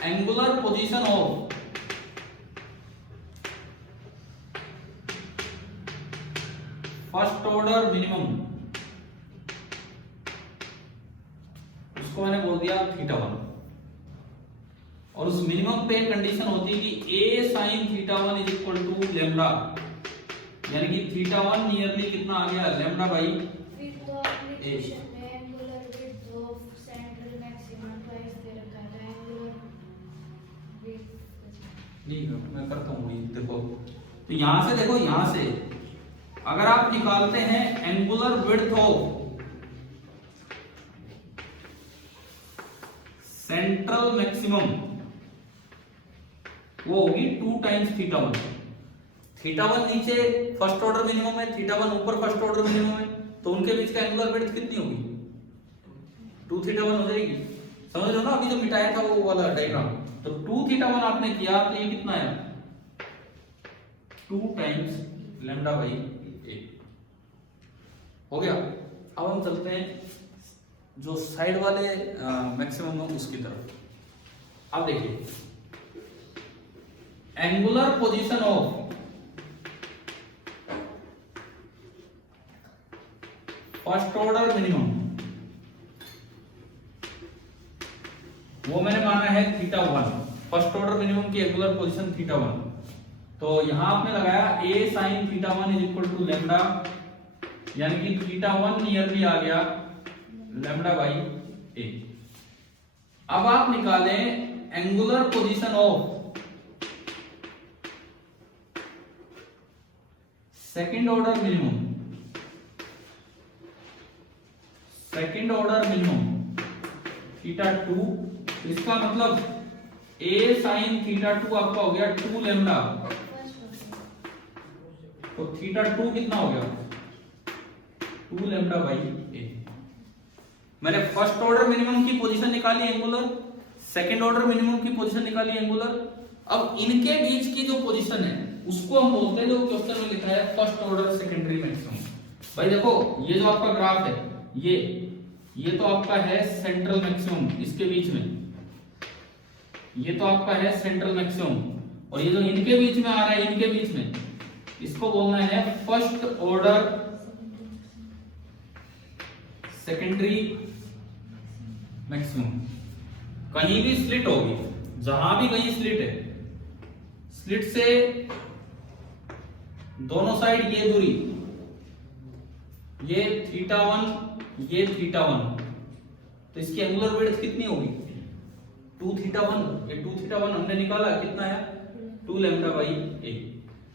angular position of first order minimum, उसको मैंने बोल दिया थीटा 1। और उस मिनिमम पे कंडीशन होती है कि a sin theta 1 is equal to lambda, यानी कि थीटा 1 नियरली कितना आ गया लैम्डा बाई a। नहीं मैं करता हूँ, देखो तो यहां से देखो, यहां से अगर आप निकालते हैं angular width of central maximum, वो होगी 2 टाइम्स थीटा 1। थीटा 1 नीचे फर्स्ट ऑर्डर मिनिमम है, थीटा 1 ऊपर फर्स्ट ऑर्डर मिनिमम है, तो उनके बीच का एंगुलर विड्थ कितनी होगी 2 थीटा 1 हो जाएगी। समझ रहे हो ना, अभी जो मिटाया था वो वाला डायग्राम, तो 2 थीटा 1 आपने किया तो ये कितना है 2 टाइम्स लैम्डा बाई a हो गया। अब हम चलते हैं जो साइड वाले मैक्सिमम है उसकी तरफ। अब देखिए angular position of first order minimum, वो मैंने माना है थीटा 1। फर्स्ट ऑर्डर मिनिमम की एंगुलर पोजीशन थीटा 1, तो यहां आपने लगाया a sin θ1 is equal to lambda, यानी कि θ1 नियरली आ गया लैम्डा बाई a। अब आप निकालें angular position of second order minimum, second order minimum θ2, इसका मतलब a sin θ2 आपका हो गया 2 लैम्डा, तो θ2 कितना हो गया 2 लैम्डा बाई a। मैंने फर्स्ट ऑर्डर मिनिमम की पोजीशन निकाली एंगुलर, सेकंड ऑर्डर मिनिमम की पोजीशन निकाली एंगुलर। अब इनके बीच की जो पोजीशन है उसको हम बोलते हैं, जो क्वेश्चन में लिखा है फर्स्ट ऑर्डर सेकेंडरी मैक्सिमम। भाई देखो ये जो आपका ग्राफ है ये तो आपका है सेंट्रल मैक्सिमम, इसके बीच में ये तो आपका है सेंट्रल मैक्सिमम, और ये जो इनके बीच में आ रहा है इनके बीच में, इसको बोलना है फर्स्ट ऑर्डर सेकेंडरी मैक्सिमम। कहीं भी स्लिट होगी, जहां भी कहीं स्लिट है, स्लिट से दोनों साइड ये दूरी, ये θ1 ये θ1, तो इसकी एंगुलर विड्थ कितनी होगी 2θ1, ये 2θ1 हमने निकाला कितना है 2 लैम्डा बाई a।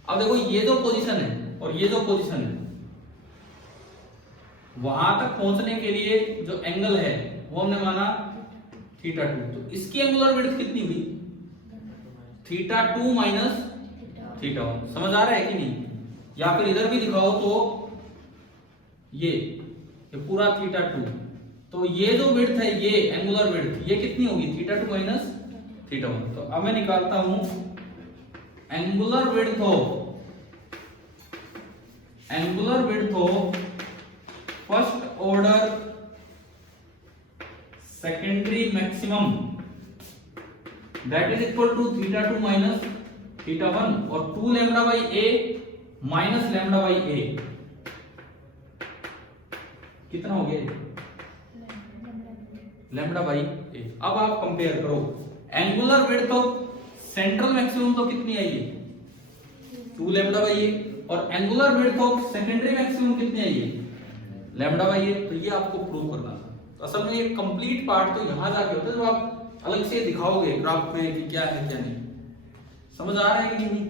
अब देखो ये जो पोजीशन है और ये जो पोजीशन है, वहां तक पहुंचने के लिए जो एंगल है वो हमने माना θ2, तो इसकी एंगुलर विड्थ कितनी हुई θ2 माइनस θ1। समझ आ रहा है कि नहीं? या फिर इधर भी दिखाओ तो ये पूरा θ2, तो ये जो विड्थ है ये एंगुलर विड्थ ये कितनी होगी θ2 माइनस θ1। तो अब मैं निकालता हूं angular width of first order secondary maximum, that is equal to θ2 minus θ1 और 2 lambda by a minus lambda by a, कितना हो गया लैम्डा बाई a। अब आप कंपेयर करो angular width of central maximum तो कितनी आई है 2 लैम्डा बाई a, और angular width of secondary maximum कितनी आई है लैम्डा बाई a। तो ये आपको प्रूव करना था। तो असल में ये कंप्लीट पार्ट तो यहां जाके होता है जब आप अलग से दिखाओगे ग्राफ में कि क्या है क्या नहीं। समझ आ रहा है कि नहीं?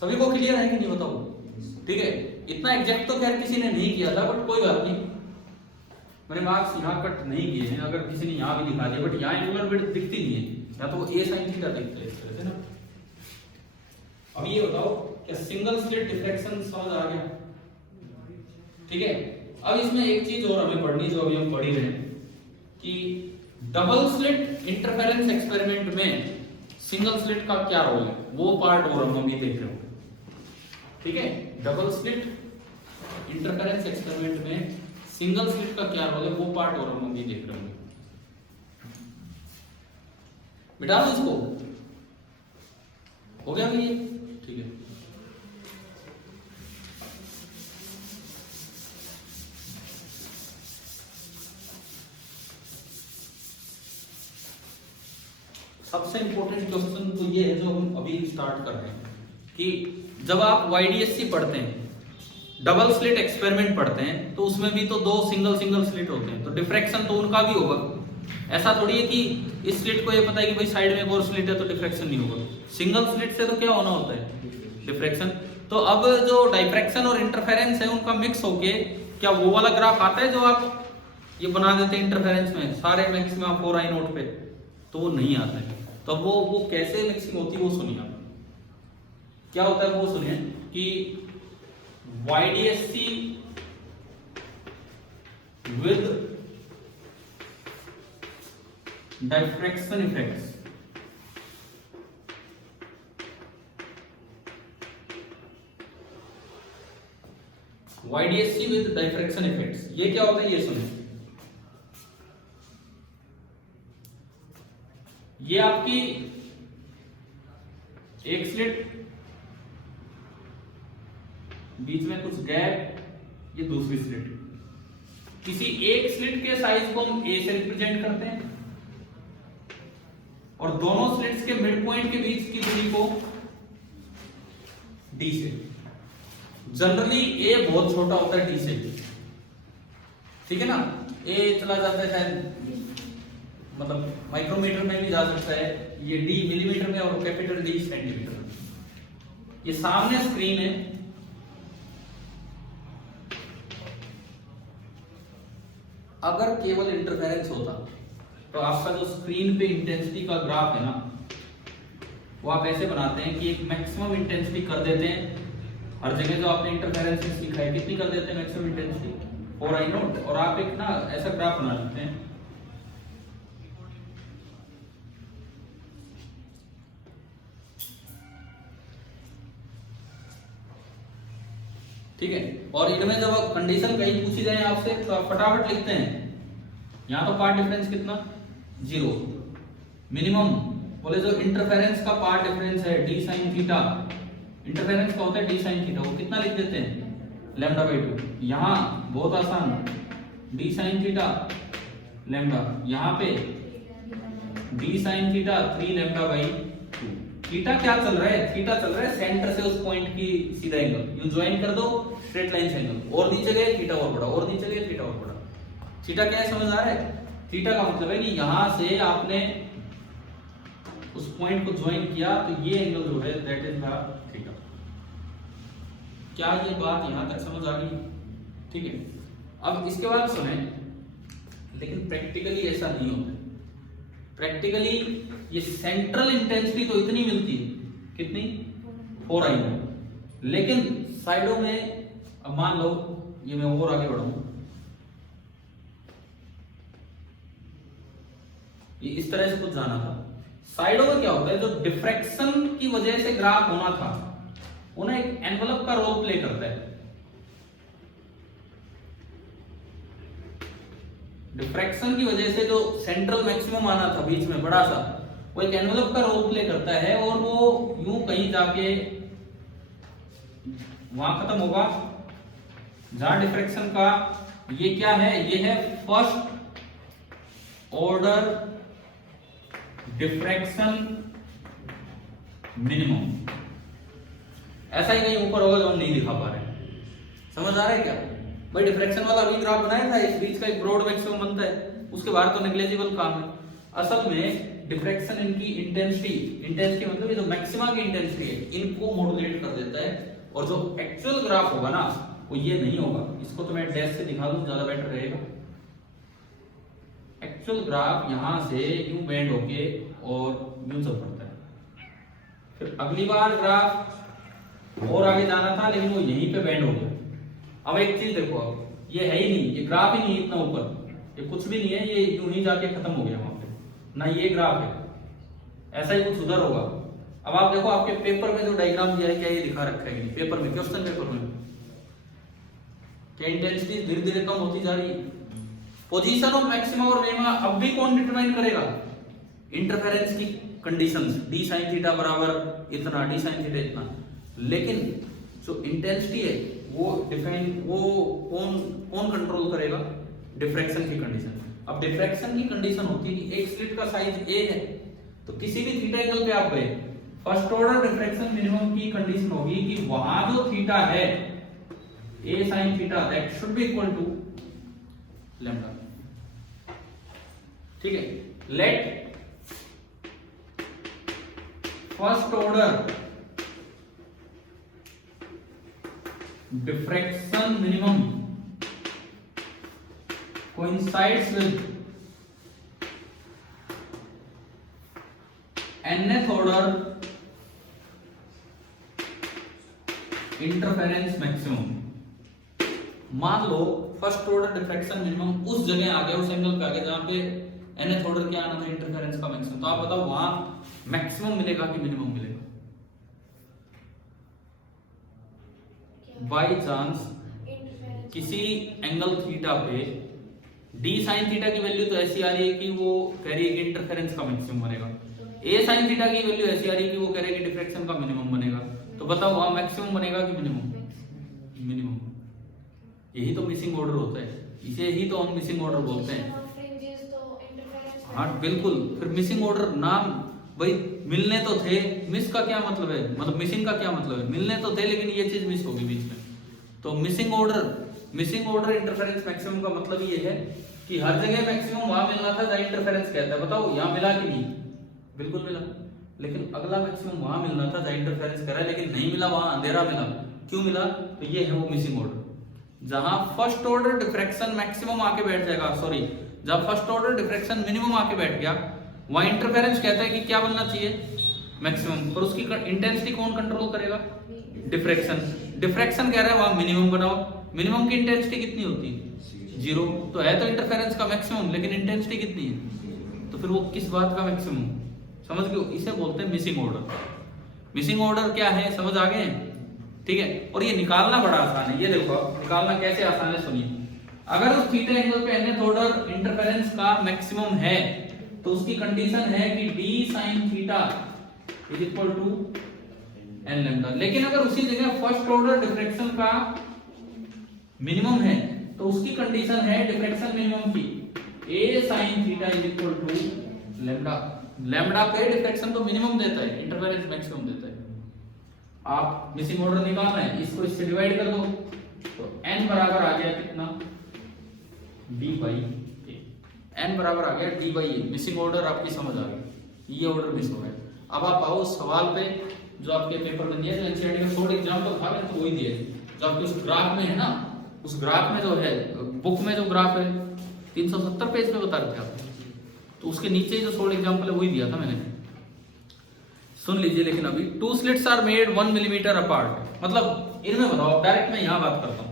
सभी को क्लियर है कि नहीं बताओ? ठीक है, इतना एग्जैक्ट तो खैर किसी ने नहीं किया था, बट कोई बात नहीं, मैंने मार्क्स यहाँ कट नहीं किए हैं। अगर किसी ने यहाँ भी दिखा दिया, बट यहाँ एंगुलर विड्थ दिखती नहीं है, या तो a sin थीटा दिखता है इस तरह से ना। अब ये बताओ क्या सिंगल स्लिट डिफ्रैक्शन समझ आ गया? ठीक है, अब इसमें एक चीज और हमें पढ़नी, जो अभी हम पढ़ ही रहे हैं, कि डबल स्लिट इंटरफेरेंस एक्सपेरिमेंट में सिंगल स्लिट का क्या रोल है, वो पार्ट और हम अभी देख रहे हो। ठीक है, डबल स्लिट इंटरफेरेंस एक्सपेरिमेंट में सिंगल स्लिट का क्या रोल है, वो पार्ट और हम अभी देख रहे होंगे। मिटा दो इसको, हो गया अभी ये? ठीक है, सबसे इंपॉर्टेंट क्वेश्चन तो ये है जो हम अभी स्टार्ट कर रहे हैं, कि जब आप YDSC पढ़ते हैं, डबल स्लिट एक्सपेरिमेंट पढ़ते हैं, तो उसमें भी तो दो सिंगल स्लिट होते हैं, तो डिफ्रैक्शन तो उनका भी होगा। ऐसा थोड़ी है कि इस स्लिट को ये पता है कि भाई साइड में एक और स्लिट है तो डिफ्रैक्शन नहीं होगा। सिंगल स्लिट से तो क्या होना होता है डिफ्रैक्शन। तो अब जो डाइफ्रैक्शन और इंटरफेरेंस है उनका मिक्स होके क्या वो वाला ग्राफ आता है जो आप ये बना देते हैं इंटरफेरेंस में सारे मैक्सिमा 4i नोट पे, तो वो नहीं आता है। तो वो कैसे मिक्सिंग होती है वो सुनिए आप। क्या होता है वो सुनिए कि YDSC with diffraction effects, YDSC with diffraction effects, ये क्या होता है ये सुनिए। ये आपकी एक स्लिट, बीच में कुछ गैप, ये दूसरी स्लिट। किसी एक स्लिट के साइज को हम A से रिप्रेजेंट करते हैं और दोनों स्लिट्स के मिड पॉइंट के बीच की दूरी को डी से। जनरली ए बहुत छोटा होता है डी से, ठीक है ना। ए चला जाता है शायद मतलब माइक्रोमीटर में भी जा सकता है, ये डी मिलीमीटर में और कैपिटल डी सेंटीमीटर में। ये सामने स्क्रीन है, अगर केवल इंटरफेरेंस होता तो आपका जो स्क्रीन पे इंटेंसिटी का ग्राफ है ना, वो आप ऐसे बनाते हैं कि एक मैक्सिमम इंटेंसिटी कर देते हैं हर जगह। जो आपने इंटरफेरेंस में सीखा है कितनी कर देते हैं मैक्सिमम इंटेंसिटी, 4I0, और आप एक ना ऐसा ग्राफ बना लेते हैं। ठीक है, और इनमें जब कंडीशन कहीं पूछी जाए आपसे तो आप फटाफट लिखते हैं। यहां तो पार्ट डिफरेंस कितना 0, मिनिमम बोले जो इंटरफेरेंस का पार्ट डिफरेंस है डी साइन थीटा, इंटरफेरेंस का होता है डी साइन थीटा, वो कितना लिख देते हैं λ/2। यहां बहुत आसान, डी साइन थीटा लैम्डा, यहां पे डी साइन थीटा 3λ/2। थीटा क्या चल रहा है, थीटा चल रहा है सेंटर से उस पॉइंट की सीधा एंगल, यू ज्वाइन कर दो स्ट्रेट लाइन से एंगल, और नीचे गए थीटा और बढ़ा, और नीचे गए थीटा और बढ़ा। थीटा क्या है समझ आ रहा है? थीटा का मतलब है कि यहां से आपने उस पॉइंट को ज्वाइन किया तो ये एंगल जो है दैट इज द थीटा। क्या ये बात यहां तक समझ आ गई? ठीक है, अब इसके बाद सुने, लेकिन प्रैक्टिकली ऐसा नहीं होता। प्रैक्टिकली ये सेंट्रल इंटेंसिटी तो इतनी मिलती है, कितनी 4I0, लेकिन साइडों में अब मान लो ये मैं और आगे बढ़ाऊं, ये इस तरह से कुछ जाना था। साइडों में क्या होता है, जो डिफ्रैक्शन की वजह से ग्राफ होना था वो ना एक एनवलप का रोल प्ले करता है। डिफ्रैक्शन की वजह से जो सेंट्रल मैक्सिमम आना था बीच में बड़ा सा, वो एक एनवलप का रोल प्ले करता है, और वो यूं कहीं जाके वहां खत्म होगा जहां डिफ्रैक्शन का ये क्या है, ये है फर्स्ट ऑर्डर डिफ्रैक्शन मिनिमम। ऐसा ही कहीं ऊपर होगा जो हम नहीं दिखा पा रहे हैं। समझ आ रहा है क्या भाई? डिफ्रैक्शन वाला अभी ग्राफ बनाया था, इस बीच का एक ब्रॉड मैक्सिमम बनता है, उसके बाहर तो नेग्लिजिबल काम है। असल में डिफ्रैक्शन इनकी इंटेंसिटी मतलब ये जो मैक्सिमा की इंटेंसिटी है इनको मॉड्यूलेट कर देता है, और जो एक्चुअल ग्राफ होगा ना वो ये नहीं होगा। इसको तो मैं डैश से दिखा दूं, ज्यादा बेटर रहेगा। एक्चुअल ग्राफ यहां से यूं बेंड होके और यूं सब पड़ता है। फिर अगली बार ग्राफ और आगे जाना था, लेकिन वो यहीं पे बेंड हो गया। अब एक चीज देखो, अब ये है ही नहीं, ये ग्राफ ही नहीं इतना ऊपर, ये कुछ भी नहीं है, ये यूं ही जाके खत्म हो गया वहां पे, ना ये ग्राफ है, ऐसा ही कुछ उधर होगा। अब आप देखो आपके पेपर में जो डायग्राम दिया है, क्या ये दिखा रखा है कि नहीं? पेपर में, क्वेश्चन पेपर में क्या इंटेंसिटी धीरे धीरे कम होती जा रही है? पोजीशन ऑफ मैक्सिमा और मिनिमा अब भी कौन डिटरमाइन करेगा? इंटरफेरेंस की कंडीशंस, डी साइन थीटा बराबर इतना, डी साइन थीटा इतना। लेकिन जो इंटेंसिटी है वो कौन कंट्रोल करेगा? डिफ्रैक्शन की कंडीशन। अब डिफ्रैक्शन की कंडीशन होती है कि एक स्लिट का साइज ए है, तो किसी भी थीटा एंगल पे आप गए, फर्स्ट ऑर्डर डिफ्रैक्शन मिनिमम की कंडीशन होगी कि वहां जो थीटा है A sine theta that should be equal to lambda. ठीक है, let first order diffraction minimum coincides with nth order interference maximum. मान लो फर्स्ट ऑर्डर डिफ्रैक्शन मिनिमम उस जगह आ गया, उस एंगल पे आ गया जहां पे nth ऑर्डर क्या आना था, इंटरफेरेंस का मैक्सिमम। तो आप बताओ वहां मैक्सिमम मिलेगा कि मिनिमम मिलेगा? बाई चांस किसी एंगल थीटा पे डी साइन थीटा की वैल्यू तो ऐसी आ रही है कि वो कह रही है कि इंटरफेरेंस का मैक्सिमम बनेगा, ए साइन थीटा की वैल्यू ऐसी आ रही है कि वो कह रही है कि डिफ्रैक्शन का मिनिमम बनेगा। तो बताओ वहां मैक्सिमम बनेगा कि मिनिमम? मिनिमम। यही तो मिसिंग ऑर्डर होता है, इसे ही तो हम मिसिंग ऑर्डर बोलते हैं। हाँ बिल्कुल, फिर मिसिंग ऑर्डर नाम भाई मिलने तो थे, मिस का क्या मतलब है, मतलब मिसिंग का क्या मतलब है, मिलने तो थे लेकिन ये चीज मिस होगी बीच में। तो मिसिंग ऑर्डर इंटरफेरेंस मैक्सिमम का मतलब ये है कि हर जगह मैक्सिमम वहां मिलना था जहां इंटरफेरेंस कहता है। बताओ यहाँ मिला कि नहीं, बिल्कुल मिला। लेकिन अगला मैक्सिमम वहां मिलना था जहां इंटरफेरेंस कह रहा है, लेकिन नहीं मिला, वहां अंधेरा मिला। क्यों मिला? तो ये है वो मिसिंग ऑर्डर। जहां फर्स्ट ऑर्डर डिफ्रैक्शन मैक्सिमम आके बैठ जाएगा, सॉरी, जब फर्स्ट ऑर्डर डिफ्रैक्शन मिनिमम आके बैठ गया, वहां इंटरफेरेंस कहता है कि क्या बनना चाहिए, मैक्सिमम। पर उसकी इंटेंसिटी कौन कंट्रोल करेगा? डिफ्रैक्शन कह रहा है वहां मिनिमम बनाओ। मिनिमम की इंटेंसिटी कितनी होती है? 0। तो है तो इंटरफेरेंस का मैक्सिमम, लेकिन इंटेंसिटी कितनी है? तो फिर वो किस बात का मैक्सिमम? समझ गए? इसे बोलते हैं मिसिंग ऑर्डर। मिसिंग ऑर्डर क्या है, समझ आ गए? ठीक है। और ये निकालना बड़ा आसान है। ये देखो निकालना कैसे आसान है, सुनिए। अगर उस थीटा एंगल पे nth ऑर्डर इंटरफेरेंस का मैक्सिमम है, तो उसकी कंडीशन है कि d sin theta is equal to n lambda. लेकिन अगर उसी जगह फर्स्ट ऑर्डर डिफ्रैक्शन का मिनिमम है, तो उसकी कंडीशन है डिफ्रैक्शन मिनिमम की, a sin theta is equal to lambda. Lambda पे डिफ्रैक्शन तो मिनिमम देता है, इंटरफेरेंस मैक्सिमम देता है। आप मिसिंग ऑर्डर निकालना है, इसको इससे डिवाइड कर दो, तो n बराबर आ गया कितना, d बाई a। n बराबर आ गया d by a। Missing order आपकी समझ आ गई, ये ऑर्डर मिस हो गया। अब आप आओ सवाल पे, जो आपके पेपर में दिया, जो एनसीईआरटी का शॉर्ट एग्जाम्पल था तो वही दिए, जो आपके उस ग्राफ में है ना, उस ग्राफ में जो है बुक में जो ग्राफ है 370 पेज पे बता रखे आप, तो उसके नीचे जो शॉर्ट एग्जाम्पल है वही दिया था मैंने। सुन लीजिए। लेकिन अभी 2 slits are made 1 millimeter apart, मतलब इनमें बताओ, डायरेक्ट मैं यहाँ बात करता हूँ।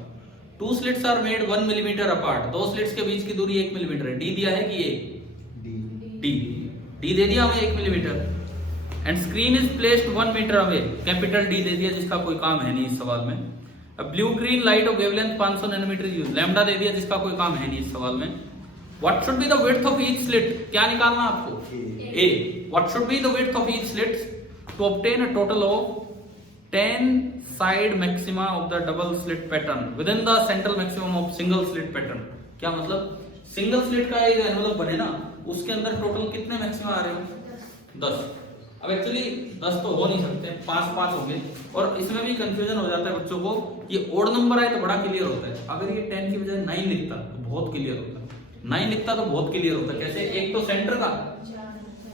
2 slits are made 1 millimeter apart, 2 slits के बीच की दूरी 1 मिलीमीटर है। डी दिया है कि ए डी दे दिया हमें 1 millimetre. And screen is placed 1 metre away, capital D दे दिया जिसका कोई काम है नहीं इस सवाल में। Blue green light of wavelength 500 nanometre used, lambda दे दिया जिसका कोई काम है नहीं इस सवाल में। What should be the width of each slit, क्या निकालना आपको, A. What should be the width of each slit to obtain a total of 10 side maxima of the double slit pattern within the central maximum of single slit pattern। क्या मतलब, single slit का एक envelope बने ना, उसके अंदर total कितने maxima आ रहे हो, 10। अब एक्चुअली 10 तो हो नहीं सकते, 5 हो गए। और इसमें भी कंफ्यूजन हो जाता है बच्चों को, ये ओड नंबर आए तो बड़ा क्लियर होता है। अगर ये 10 की बजाय 9 लिखता तो बहुत क्लियर होता है, 9 लिखता तो बहुत क्लियर होता है। कैसे, एक तो सेंटर का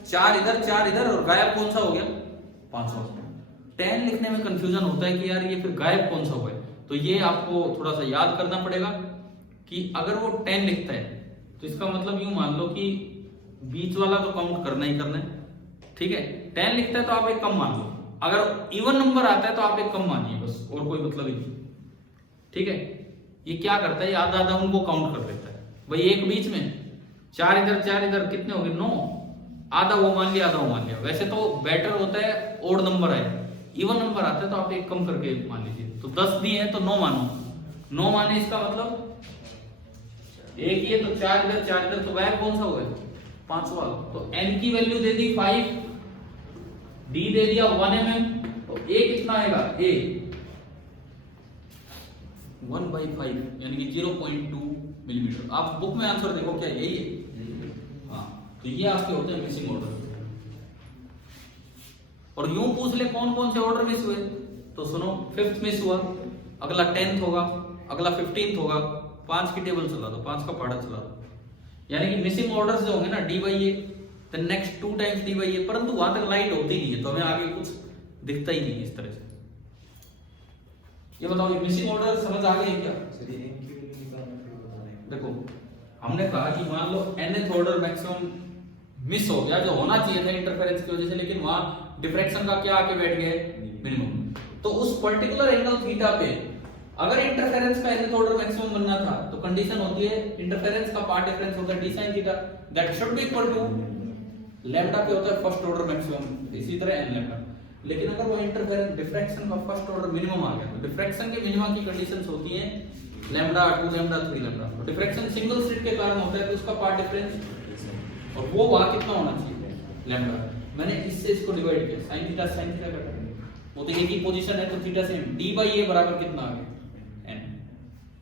4 इधर और गायब कौन सा हो गया, 500। 10 लिखने में कंफ्यूजन होता है कि यार ये फिर गायब कौन सा हुआ है। तो ये आपको थोड़ा सा याद करना पड़ेगा कि अगर वो 10 लिखता है तो इसका मतलब यूं मान लो कि बीच वाला तो काउंट करना ही करना है, ठीक है। 10 लिखता है तो आप एक कम मान लो, अगर इवन नंबर आता है तो आप एक कम मानिए बस, और कोई मतलब ही नहीं, ठीक है। ये क्या करता है, आधा आधा उनको काउंट कर लेता है। भाई एक बीच में 4 इधर कितने हो गए, 9, आधा वो मान लिया आधा वो मान लिया। वैसे तो बेटर होता है ओड नंबर आए, इवन नंबर आता है तो आप एक कम करके मान लीजिए। तो 10 दिए हैं तो 9 मानो, 9 माने इसका मतलब एक ये तो 4 इधर तो गायब कौन सा हुआ है, 5वां। तो n की वैल्यू दे दी 5, d दे दिया 1 mm, तो a कितना आएगा, a 1/5 यानी कि 0.2 मिलीमीटर। आप बुक में आंसर देखो क्या यही है, तो ये आपके होते हैं मिसिंग ऑर्डर। और यूं पूछ ले कौन कौन से ऑर्डर मिस हुए, तो सुनो, 5th मिस हुआ, अगला 10th होगा, अगला 15th होगा। 5 की टेबल चला दो, 5 का पहाड़ा चला दो, यानी कि मिसिंग ऑर्डर्स जो होंगे ना d बाई ए, तो नेक्स्ट 2 टाइम्स d बाई ए, परंतु वहां तक लाइट होती नहीं है तो हमें आगे कुछ दिखता ही नहीं इस तरह से। ये बताओ, मिसिंग ऑर्डर समझ आ गई क्या? देखो हमने कहा कि मान लो nth ऑर्डर मैक्सिमम मिस हो गया, जो होना चाहिए था इंटरफेरेंस की वजह से, लेकिन वहां डिफ्रैक्शन का क्या आके बैठ गए, मिनिमम। तो उस पर्टिकुलर एंगल थीटा पे अगर इंटरफेरेंस का nth ऑर्डर मैक्सिमम बनना था तो कंडीशन होती है इंटरफेरेंस का पार्ट डिफरेंस होता है d sin theta, that should be equal to lambda पे होता है फर्स्ट ऑर्डर मैक्सिमम, इसी तरह n लैम्डा। लेकिन अगर वो इंटरफेरेंस डिफ्रैक्शन का फर्स्ट ऑर्डर मिनिमम आ गया, तो डिफ्रैक्शन के मिनिमम की कंडीशंस होती हैं लैम्डा 2 लैम्डा 3 लैम्डा। तो डिफ्रैक्शन सिंगल स्लिट के कारण होता है तो उसका पार्ट डिफरेंस, और वो वहां कितना होना चाहिए, लैम्डा। मैंने इससे इसको डिवाइड किया, sin थीटा का वो तो एक ही पोजीशन है तो थीटा सेम, d बाई ए बराबर कितना आ गया, n।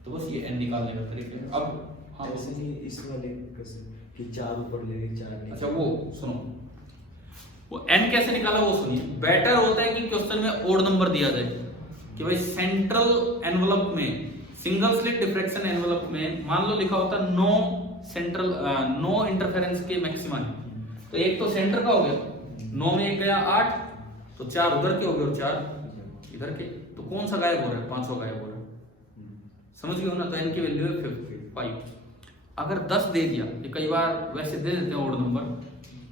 तो बस ये n निकालने का तरीका है। अब हाँ ऐसे नहीं, इस वाले कि 4 ऊपर ले 4 नीचे। अच्छा वो सुनो, वो n कैसे निकाला वो सुनिए। बेटर होता है कि क्वेश्चन में ओड नंबर दिया जाए कि भाई सेंट्रल एनवलप में, सिंगल स्लिट डिफ्रैक्शन एनवलप में मान लो लिखा होता नो इंटरफेरेंस के मैक्सिमा है, तो एक तो सेंटर का हो गया, 9 में 1 गया 8, तो 4 उधर के हो गए और 4 इधर के, तो कौन सा गायब हो रहा है? 500 गायब हो रहा है, समझ गए हो ना। तो n की वैल्यू है 5। अगर 10 दे दिया, ये कई बार वैसे दे देते हैं ओड नंबर,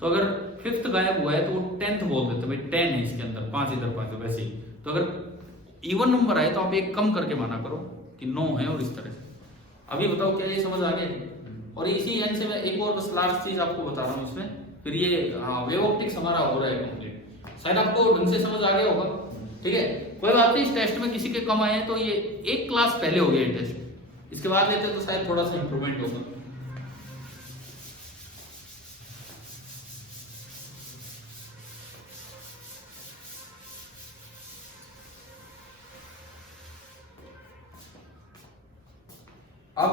तो अगर 5th गायब हुआ है तो वो 10th बोल देते हैं, भाई 10 है इसके अंदर, 5 इधर 5 वैसे ही। तो अगर इवन नंबर आए तो आप एक कम करके माना करो कि 9 है, और इस तरह से। अभी बताओ क्या ये समझ आ गया? और इसी एंड से मैं एक और बस लास्ट चीज आपको बता रहा हूँ इसमें, फिर ये वेव ऑप्टिक्स हमारा हो रहा है कंप्लीट। शायद आपको ढंग से समझ आ गया होगा, ठीक है। कोई बात नहीं, इस टेस्ट में किसी के कम आए हैं तो ये एक क्लास पहले हो गया ये टेस्ट, इसके बाद लेते तो शायद थोड़ा सा इंप्रूवमेंट होगा। अब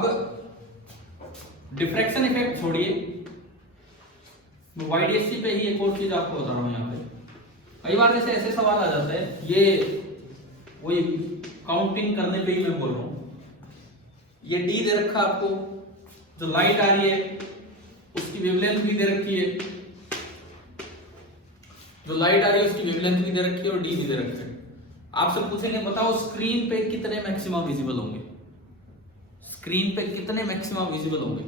डिफ्रैक्शन इफेक्ट छोड़िए, YDSC पे ही एक और चीज आपको बता रहा हूं। यहाँ पे कई बार जैसे ऐसे सवाल आ जाता है, ये वही काउंटिंग करने पे ही मैं बोल रहा हूं। ये D दे रखा आपको, जो लाइट आ रही है उसकी वेवलेंथ भी दे रखी है, जो लाइट आ रही है उसकी वेवलेंथ भी दे रखी है और D भी दे रखा है। आपसे पूछेंगे बताओ स्क्रीन पे कितने मैक्सिमम विजिबल होंगे, स्क्रीन पे कितने मैक्सिमम विजिबल होंगे?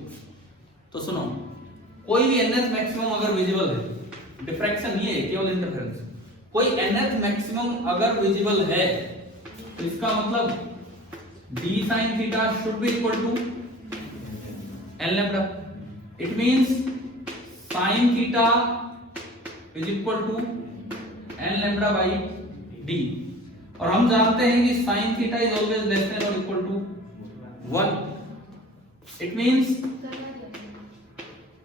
तो सुनो, कोई भी nth मैक्सिमम अगर विजिबल है, डिफ्रैक्शन ये है केवल इंटरफेरेंस, कोई nth मैक्सिमम अगर विजिबल है तो इसका मतलब d sin theta should be equal to n lambda. It means sin theta is equal to n lambda by d, और हम जानते हैं कि sin theta is always less than or equal to 1. It means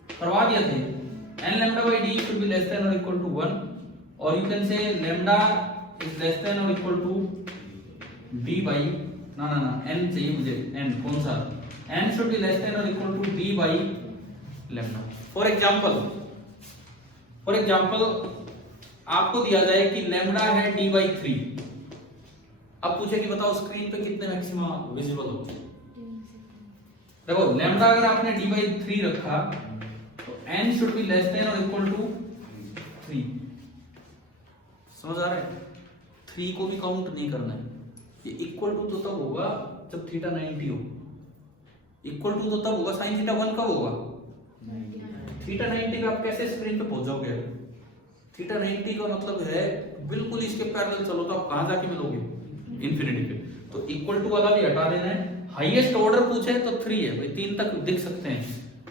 करवा दिया थे n lambda by d should be less than or equal to 1, or you can say lambda is less than or equal to d by ना n चाहिए मुझे, n कौन सा, n should be less than or equal to d by lambda. For example आपको दिया जाए कि lambda है d by 3, अब पूछे कि बताओ स्क्रीन पे कितने मैक्सिमा विजिबल होते हैं। देखो लैम्बडा अगर आपने d by 3 रखा तो n should be less than or equal to 3, समझ आ रहा है? 3 को भी काउंट नहीं करना है, ये इक्वल टू तो तब होगा जब थीटा 90 हो, इक्वल टू तो तब होगा, साइन थीटा 1 कब होगा? थीटा 90 का आप कैसे स्क्रीन पे पहुंच जाओगे? थीटा 90 का मतलब है बिल्कुल इसके पैरेलल चलो तो आप कहां जाके मिलोगे? इंफिनिटी पे। तो इक्वल टू वाला भी हटा देना है। हाईएस्ट ऑर्डर पूछे तो 3 है भाई, 3 तक दिख सकते हैं,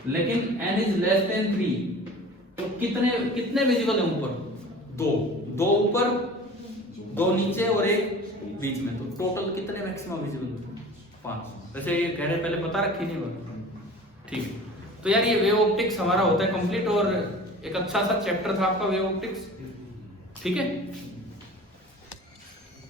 लेकिन n इज लेस देन 3 तो कितने विजिबल है ऊपर? 2 ऊपर 2 नीचे और 1 बीच में, तो टोटल कितने मैक्सिमम विजिबल? 5। वैसे ये कह रहे पहले पता रखी नहीं बात, ठीक है। तो यार ये वेव ऑप्टिक्स हमारा होता है कंप्लीट, और एक अच्छा सा चैप्टर था आपका वेव ऑप्टिक्स, ठीक है।